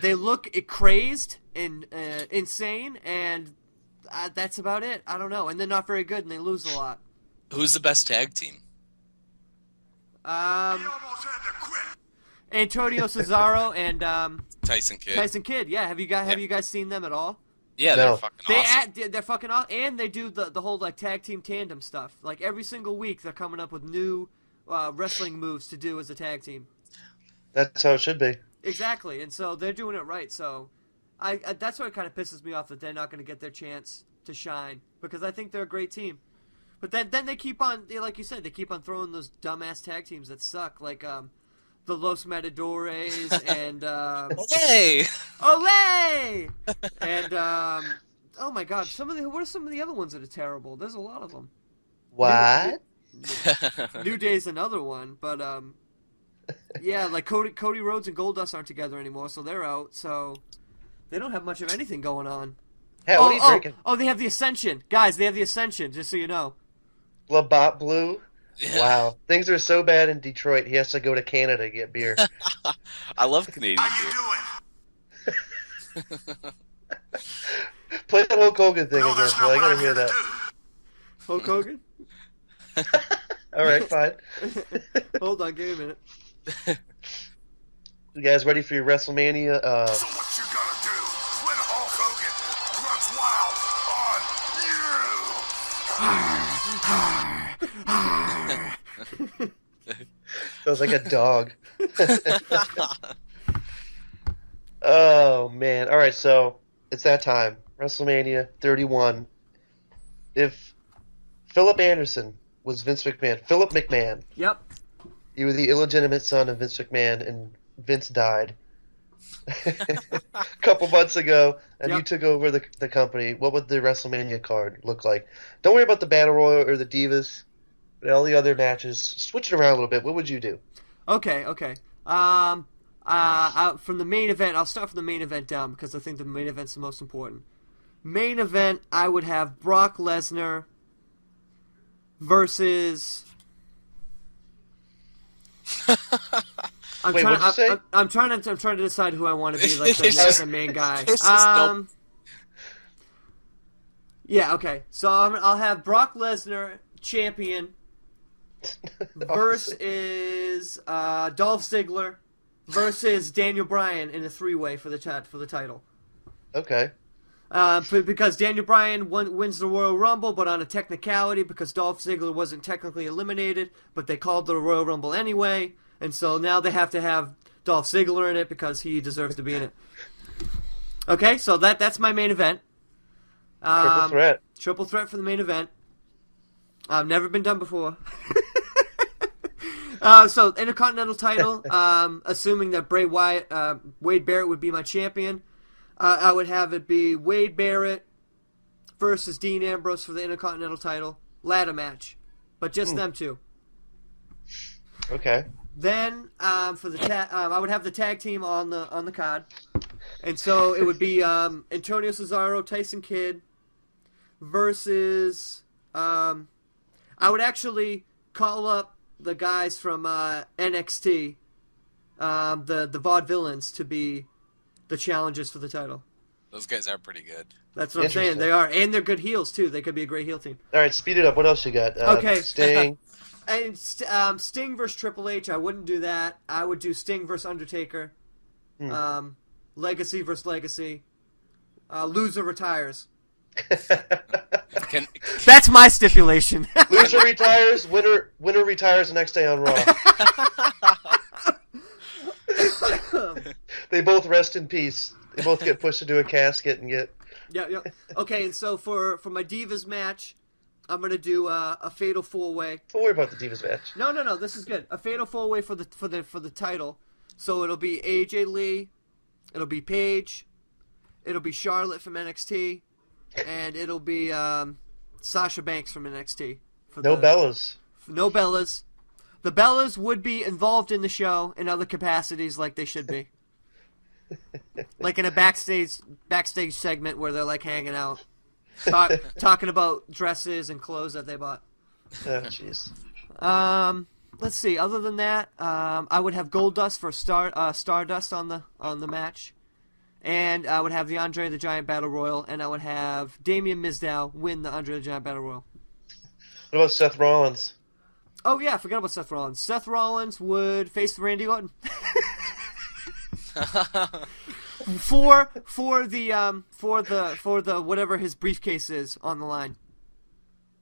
They look crazed and insane, and that's about it. I don't know. And they're not very good, and they lose a lot. Who's the best tag team? He almost had to quit. Antonio Cesaro and Tyson Kidd. Tyson Kidd. Yeah, have you guys seen them at all? Yeah, No. they're fucking awesome. They're fucking awesome, and they do the whole tag team tandem stuff. Like every single week, they're coming up with new wrestling moves to do as a tag team. That's how it should be. Exactly, and so they're doing it right. So, I that's what kind of pisses me off that they're not going to get their chance to shine, because I think they're a great team. But then they keep on, like you said, they keep on throwing those dumbass tag teams that suck, like the Los Matadores and Hey! Olay, and oh my God, what are some of the other ones that are terrible? There's a lot of them. What? New Day's another one, but yeah, like Cody Rhodes and Goldust aren't together anymore, so they're out. So they don't have much of anything going on. Hey, what are you drinking? Oh, they have the Ascension, guys. They have the Ascension, just so you know. Labatt Blue. Yeah. Wow, things are so bad in Detroit. He has to go to Canada to get beer. I love Canadian How beer. you doing? Play that Hulk Hogan thing No, again, that's Phil. not I what gotta I'm hear here to that. do. Hulk Hogan. All right, fine. Hold on, give me a minute. You guys ready for your WrestleMania? So what you gonna do when Hulk Hogan runs wild on you? Sounds like a dog. Oh man! All right, so it's that time. WrestleMania 31. If Philip Anderson was Vince McMahon, Philip McMahon, Yep. you were the illegitimate son of Vince McMahon, and Vince died a couple months ago, and Yep. you took over the company. What would the WrestleMania card look like? Don't worry about the Battle Royal or the Divas, and all the other matches. Switch it around a little bit. What would you do? Okay. From the main event, I'll start from the main event down because I think the main event's the most important. Main event, I would have Brock Lesnar versus. Wait, what'd you say? I'm trying to decide who I want to be like the main guy. It's just no- Yeah. Okay. So I'll have Brock Lesnar champion versus Dolph Ziggler versus Daniel Bryan in a 3-way for the title. Okay. Because Daniel Bryan wins the Royal Rumble, but on a technicality, because Dolph Ziggler wasn't technically eliminated, but they called the Royal Rumble anyway, and so now they have to have Dolph Ziggler in it because he deserves to be in it. Okay, so that's my main event. Triple threat. Triple threat for the main event. Never been done before. So Intercontinental title, assuming that Wade Barrett would be my champion. I would have it be Wade Barrett versus Dean Ambrose for the Intercontinental title. Ladder match. But just them two. Okay. Then, for the I would have the tag team on the card. And so it would be Antonio Cesaro, Tyson Kidd versus I would actually call up the guys from NXT, the Vaudevillains, to be the challengers for the title. Those guys are pretty good. That's what I'm saying. They are, and they're good heels too. They could be a great heel team. All right, speed it up. What else you got? Okay. Sting. And Sting versus Triple H. I wouldn't do that. I would do Sting versus Undertaker. Legacy versus Legacy. Loser retires. That's my stipulation. Loser retires. Winner retires the next day on Raw. They both rest in peace. They both get pushed into a casket and get. Yeah. Okay, and so for my Divas match, I'm gonna do a Fatal 4-Way. Don't worry about the Divas match. No. This is good. A Fatal 4-Way for the title. So it'll be AJ Lee, it'll be Paige, it'll be Charlotte from NXT, and it'll be Sasha Banks from NXT. No Bellas. No Bellas. The Bellas would be involved in the show in other capacities, like they should be. Like in a backstage segment where they're like hanging out, talking about dresses and clothes that they bought. Oh, jeez. Let's see. Other than that, I would have Goldust for Stardust on the match, and I would have the Andre the Giant Battle Royal, and I would have Damian Mizdow win the Andre the Giant Battle Royal. What about Seth Rollins? Oh yeah, I forgot about Seth Rollins. Seth Rollins would face Randy Orton. for the whatever his briefcase is on the line.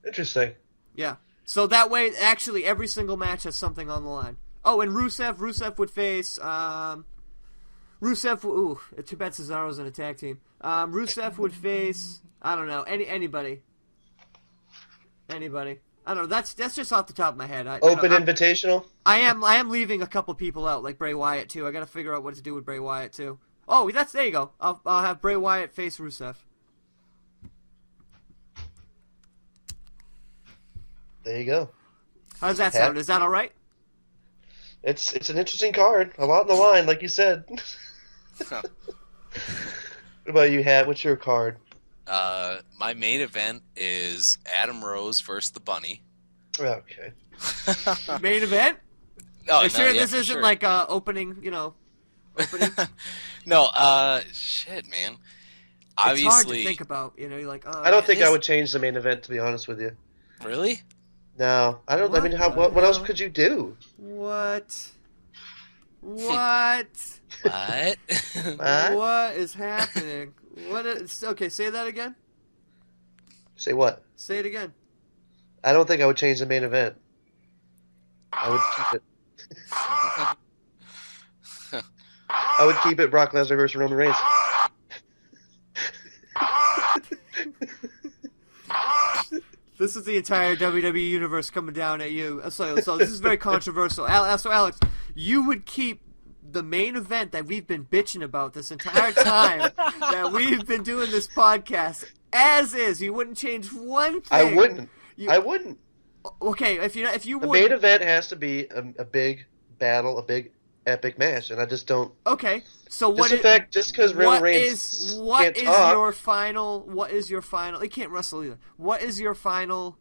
Interesting. Yeah. So that way, actually, every single match has something on the line. Oh, and Rusev would face Rusev. Ooh, too bad Cesaro's in a tag team. Rusev would face I don't know anybody. I don't know. That's just off the top of my head. Open invitational. I am leaving a couple people out, like Bray Wyatt too. I got to figure out what to do with Bray Wyatt too. Oh, there you go. I'll have Bray Wyatt face Rusev. There you go. How does that sound? Is that all right? It's an interesting card. A lot in the line, like you said. What about you, Hat? What's your card? My main event is Adam Rose versus the Bunny. Okay. Main event? Oh, Are you sure yeah, this for isn't sure. like opening, opening? No, shit, man. Obviously, It's hard to think about, you're like, oh. I don't think I this- would change the main event, to be honest with you. Really? No, I don't. I mean, What what else the could you do? What? What? What is happening? Okay, say that again. Say what? Say it again. I don't think I would change the main event. I would keep it. I would keep it Brock Lesnar versus Roman Reigns. This is the entire WWE universe coming down at you. So this is very controversial. So Alex, you would keep the main event that we've been bitching about this entire time that we've been doing this podcast as is. You wouldn't change one thing. I wouldn't. I wouldn't. Okay, if you The would. main event has to be a big battle, a big epic match, and I just don't. Okay, so Just because Roman Reigns what can't is talk, your final? What is your final? He can't wrestle either. What is your final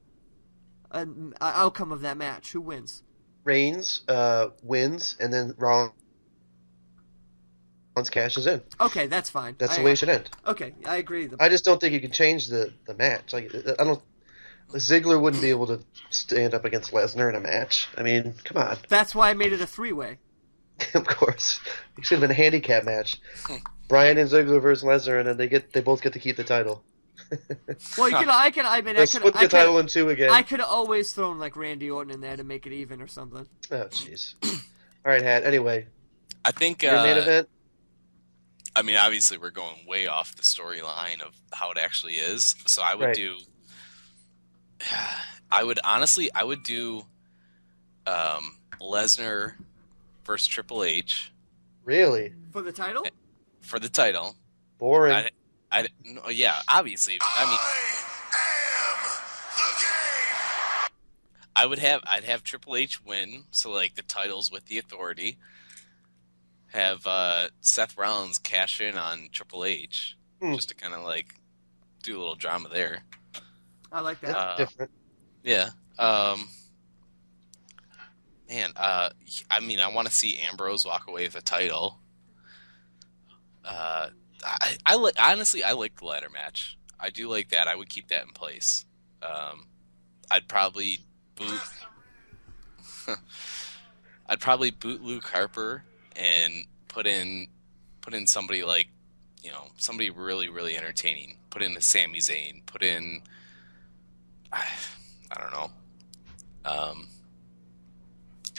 outcome of that match? Who wins? Reigns wins, and then Rollins cashes in. Okay, that's fine. That's the way it should end. Okay, I agree. I just don't think you can change the match. Like I don't. Ziggler wouldn't be able to stand up against Lesnar in a match. I mean, come on. That's why I made it a three-way. Of course, it should have been a handicap match. Bryan and Ziggler versus Lesnar, and then they both get to keep the title. Well, Let's split the title in two again. I could have always thrown like Randy Orton in there to make it even or something. Oh, jeez. All right, Hat. Anyway, I think your main event. I mean, obviously, we're going way off the storyline of how it actually is. So I would Right. do. I would do Lesnar versus Triple H Really For the title? for the title. boring. No, yeah, obviously. I mean, I'd have Triple H win, so like the title's with the Authority. Have Seth Rollins cash in on Triple H, just to kind of like do a little drama there. I like that. That's different. Yeah. Man, I mean, I want to see Ambrose walk away with a title. Honestly, I like the ladder match. I do like that. I would keep that in place. I'd probably boot. I'd probably boot Luke Harper and put in somebody like, somebody really, really entertaining. Put in the Sami Zayn. Put in, I don't know.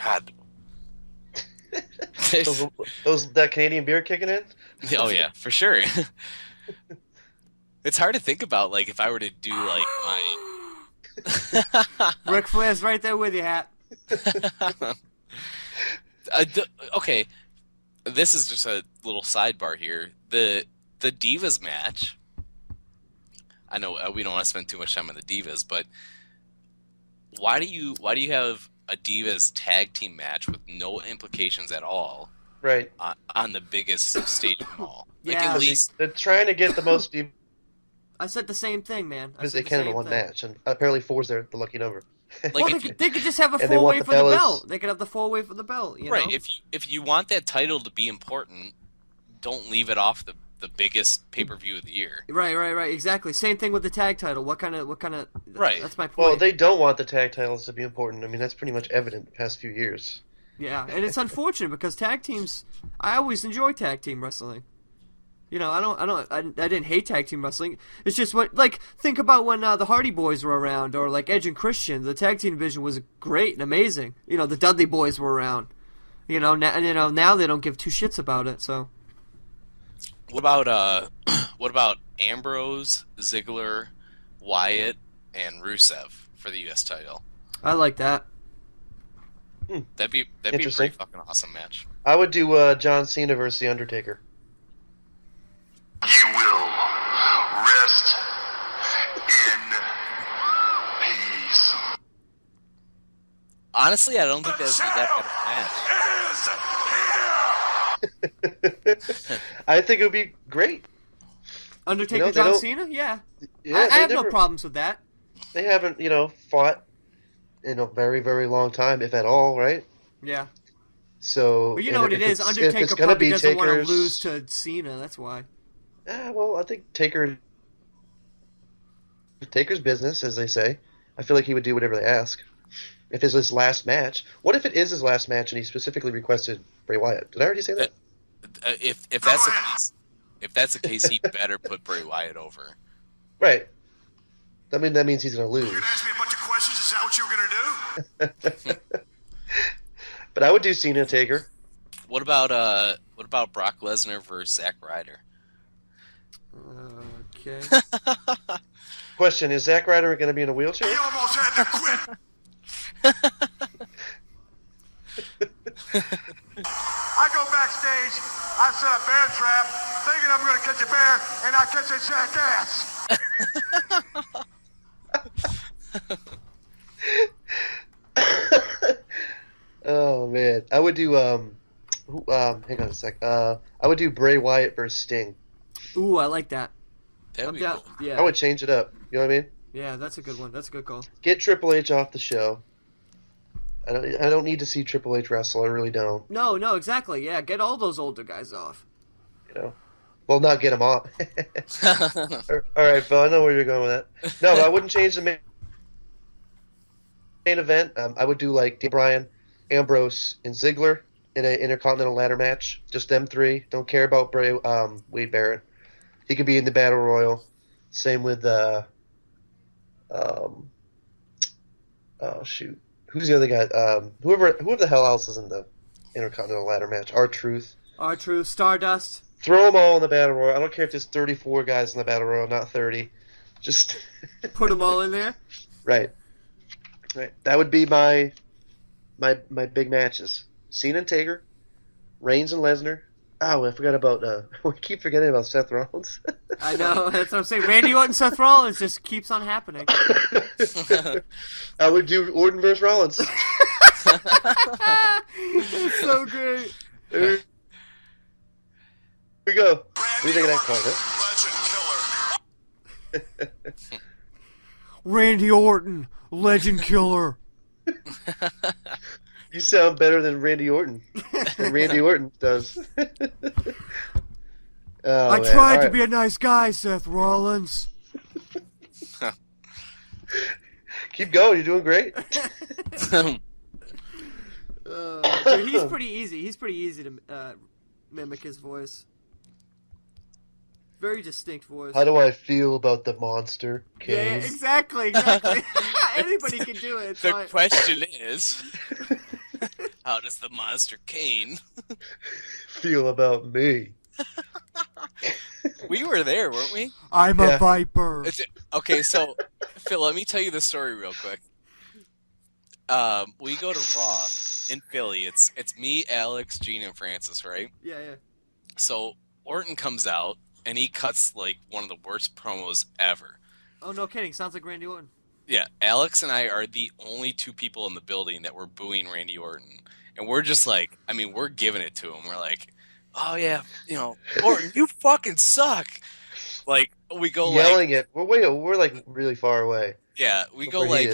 God. That Canadian beer kicking in? Oh yeah, for sure. It's hard to think about, like, if I were to do like my. Ric Flair's right there with you, Hat. Okay, this is just a little sidebar here. The Divas match. I know we don't want to spend too much time on the Divas, but why do you have a Divas tag team match with no implications at all? Right. On the biggest stage of them all. Like, Yeah. at least They're trying to get the most divas I said the same thing, man. they can in one match, and apparently 4's the lucky number. like Well, if they could just have a And they want four-way the for the bellas. belt. They could have the four-way for the belt, right, know? if you want that title to be important, don't leave it off the biggest pay-per-view of the year. Right. Exactly. Same thing with the tag title. What kind of? Right. That's my point. Well, they don't want the tag titles to be important. I mean, that's pretty much evident the past few years. Yeah, and it's unfortunate because tag teams. I always enjoy tag team wrestling. I didn't hate tag team wrestling. It's just think about when the Hardy Boys were around, or like Edge and Christian. The tag team division was great and amazing. The Dudley Boys were around. Now they don't give two shits about it. So. What about Ambrose, Ziggler, Wyatt, and Rusev for the U.S. title? I like that. That'd be a Interesting. pretty fucking awesome match. I would do John Cena versus The Undertaker. You will rest in peace. Honestly, I don't think that would be that kind of match. I think it would be great. Undertaker, John Cena? Yeah. Yeah, I have no problems with that. They haven't, fought in a very, very long time, if at all, right? Yeah. So, But you know what it is. Undertaker probably doesn't want to lose to Cena. That's why. Well, I think Taker's business, as they say. I feel like he would do whatever they ask. If it's his last match. What if it is his last match and he specifically requested Bray Wyatt? Did I already say that? If that's the case, he better put Bray Wyatt over. Right. I mean, that means he's going to lose. You're going to ask me a bunch of questions? Is that what you were going to do? But I would do Cena Taker. What about Brock Lesnar versus Zack Ryder? Okay. Question, is Zack Ryder going to be in a wheelchair? You almost had to quit. I go backstage, I set a bear trap, thinking I'm going to catch a bear, and I catch a jackass. Oh man, I would do hang on a sec. I would do Bray Wyatt versus Sting. Ooh, I like that. That'd be cool. Yeah. I would change it up. You know what I mean? Yeah, that's a good one. That's a good call. Get Triple H off the show. I don't need to see Triple H wrestle. I really don't. No, exactly. Yeah, get all those older guys off. Well, not get them off. All right, Phil. I know where you're going with that. No, I wouldn't change the main event. I would do like Bryan, Ambrose, and Ziggler in an Intercontinental Ladder match. Just them three. Don't care about Wade Barrett. He could be in the Battle Royal. Same with oh shoot, who's the other guy? Whoever the hell else is in the Intercontinental Ladder match. R-Truth, Stardust. Throw them all in the Battle Royal. I don't care if there's 34 guys in the Battle Royal, not 30. Just put them all in there. Right. That would be my big matches. Cena and Taker, Reigns and Lesnar. Oh, I forgot about. We keep forgetting about Seth Rollins. I know. That's what I'm saying. Randy Orton, Seth Rollins just keeps on happening. I would do Orton versus Rollins. That's so great. Here we go. What do you think of that card? Randy Orton, Legend Killer. You sound better than Randy Orton. Than Randy Orton does. I tried to be a nice guy, Seth Rollins. Keep going. You're doing great. Dude, he's pretty easy. He's pretty easy to mimic his voice. Very distinct voice. How do I feel about the monster? Kane? Yeah, exactly. Anybody can do it. The question is, how does the monster Kane feel about me? We were there, weren't we? I'm a viper. Okay, so Phil, let me tell you the story real quick. We go to Raw in Philly. It's me, Alex, Gene, and Francis, right? Yeah. So Orton comes out and he cuts like one of the worst promos ever. Oh, no kidding. Sounds like Randy Orton. Yeah, Alex and I are the only two people in the building that were booing Randy Orton. And we're just like, we're giving it to him. We're like, oh yeah, Orton, you fucking suck. Like, we go yelling it. We're like really far away. Yeah, we go like,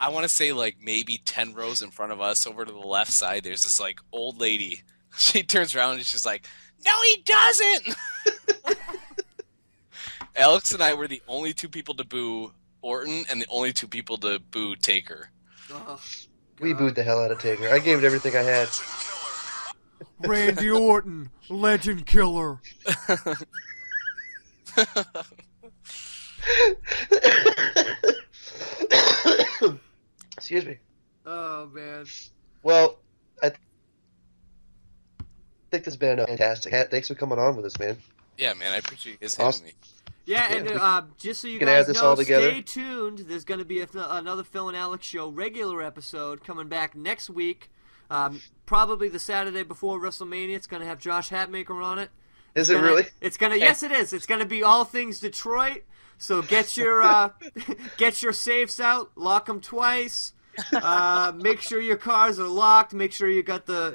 I want to say like maybe 10 rows in front of us over to the left side. There's this like old lady. She turns around and she's like, no, he doesn't. Alex and I were the only two people to boo Orton and the only two people to boo Taker. Oh, we booed the hell out of Taker. I gave it everything I had. Randy Orton, Legend Killer. Excuse me. Oh, man. Well, I think this has been fantastic. Thanks for coming on with us, man. Yeah, man, I appreciate you guys having me. Yeah, and just so you can guys add this know, all together. stay tuned. There's going to be another Phill and Alex show regular episode coming back next week. Probably the Saturday before WrestleMania. It's going to have Josh Hatmaker on it. Is it really? It's going to. Yes, it is. It's going to be all things Detroit. So get your get your safes out. Lock them twice. Make sure your cars are locked. Make sure you got the,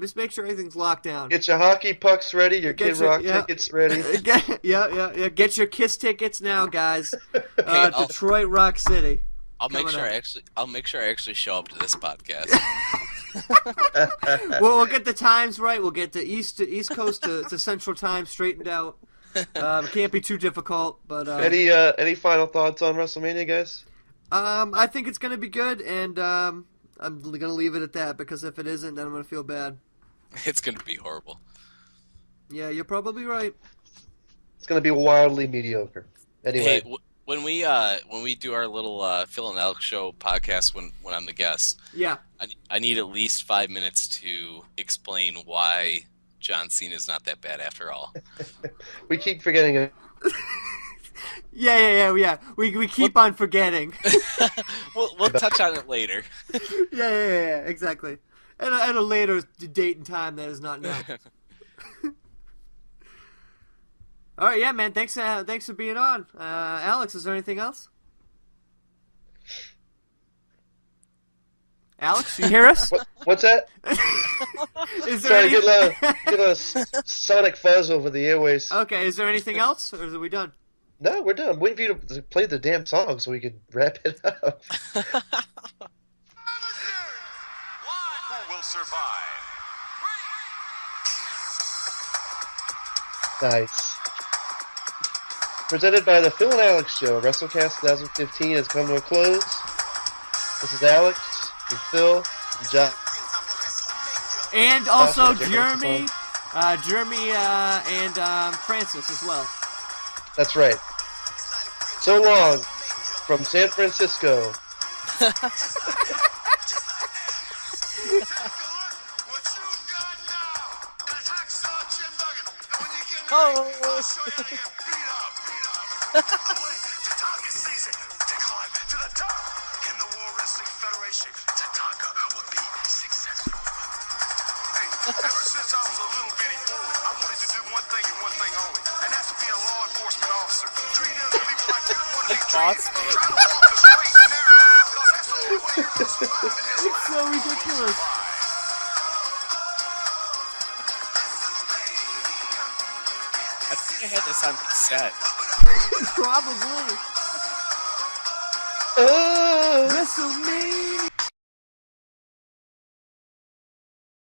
just make sure everything's locked down. Get your hockey pucks ready, your Kid Rock tickets ready. Yeah. Get your KISS tickets now, guys. Hey, Detroit Rock City. I'll make sure I actually show up to this podcast. Well, we'll get the times right. We'll get the East Coast to Central Time straightened out. Can't be too difficult. But any final thoughts on WrestleMania, guys? I think it's gonna be good, and I'm gonna leave it at that, because if it isn't, then I'm gonna feel bad. It's gonna be horrible. Yeah, you're probably right. It's gonna be wildly mediocre. Anyway. Hey, when we do our little Phill and Alex show podcast when I'm the guest, yeah, I need at least 5 minutes to explain why John Cena is not that bad after all. We keep forgetting it. Yeah. We keep on forgetting. We'll touch on it later. Yeah, exactly. At a later date and time that is not now. All right, yeah, man. Thanks for being on, Alex. Is there anything else? Alex, you hear us? What's that? Is there Get a sonic fuzz over the airways. Okay, is there anything else, or are we done? No, we're done. I'm waiting for you to play the damn song so we can wrap it up. Who will survive? Nice. Presented by the Phill and Alex Show, WrestleCast 2015 has come to a close. This is Alex, and Phil, and John. And also Josh, Jeremy, and Francis as well. That's right. So long from San Francisco. Ever since I was a little bitty boy, I wanted to do one thing and one thing only, and that's to be a law enforcement officer. Treat other people like you'd want to be treated. Try to walk the straight and narrow, because that's the only way you're going to survive in this It's so ridiculous. I think I had this on cassette. Probably. WrestleMania.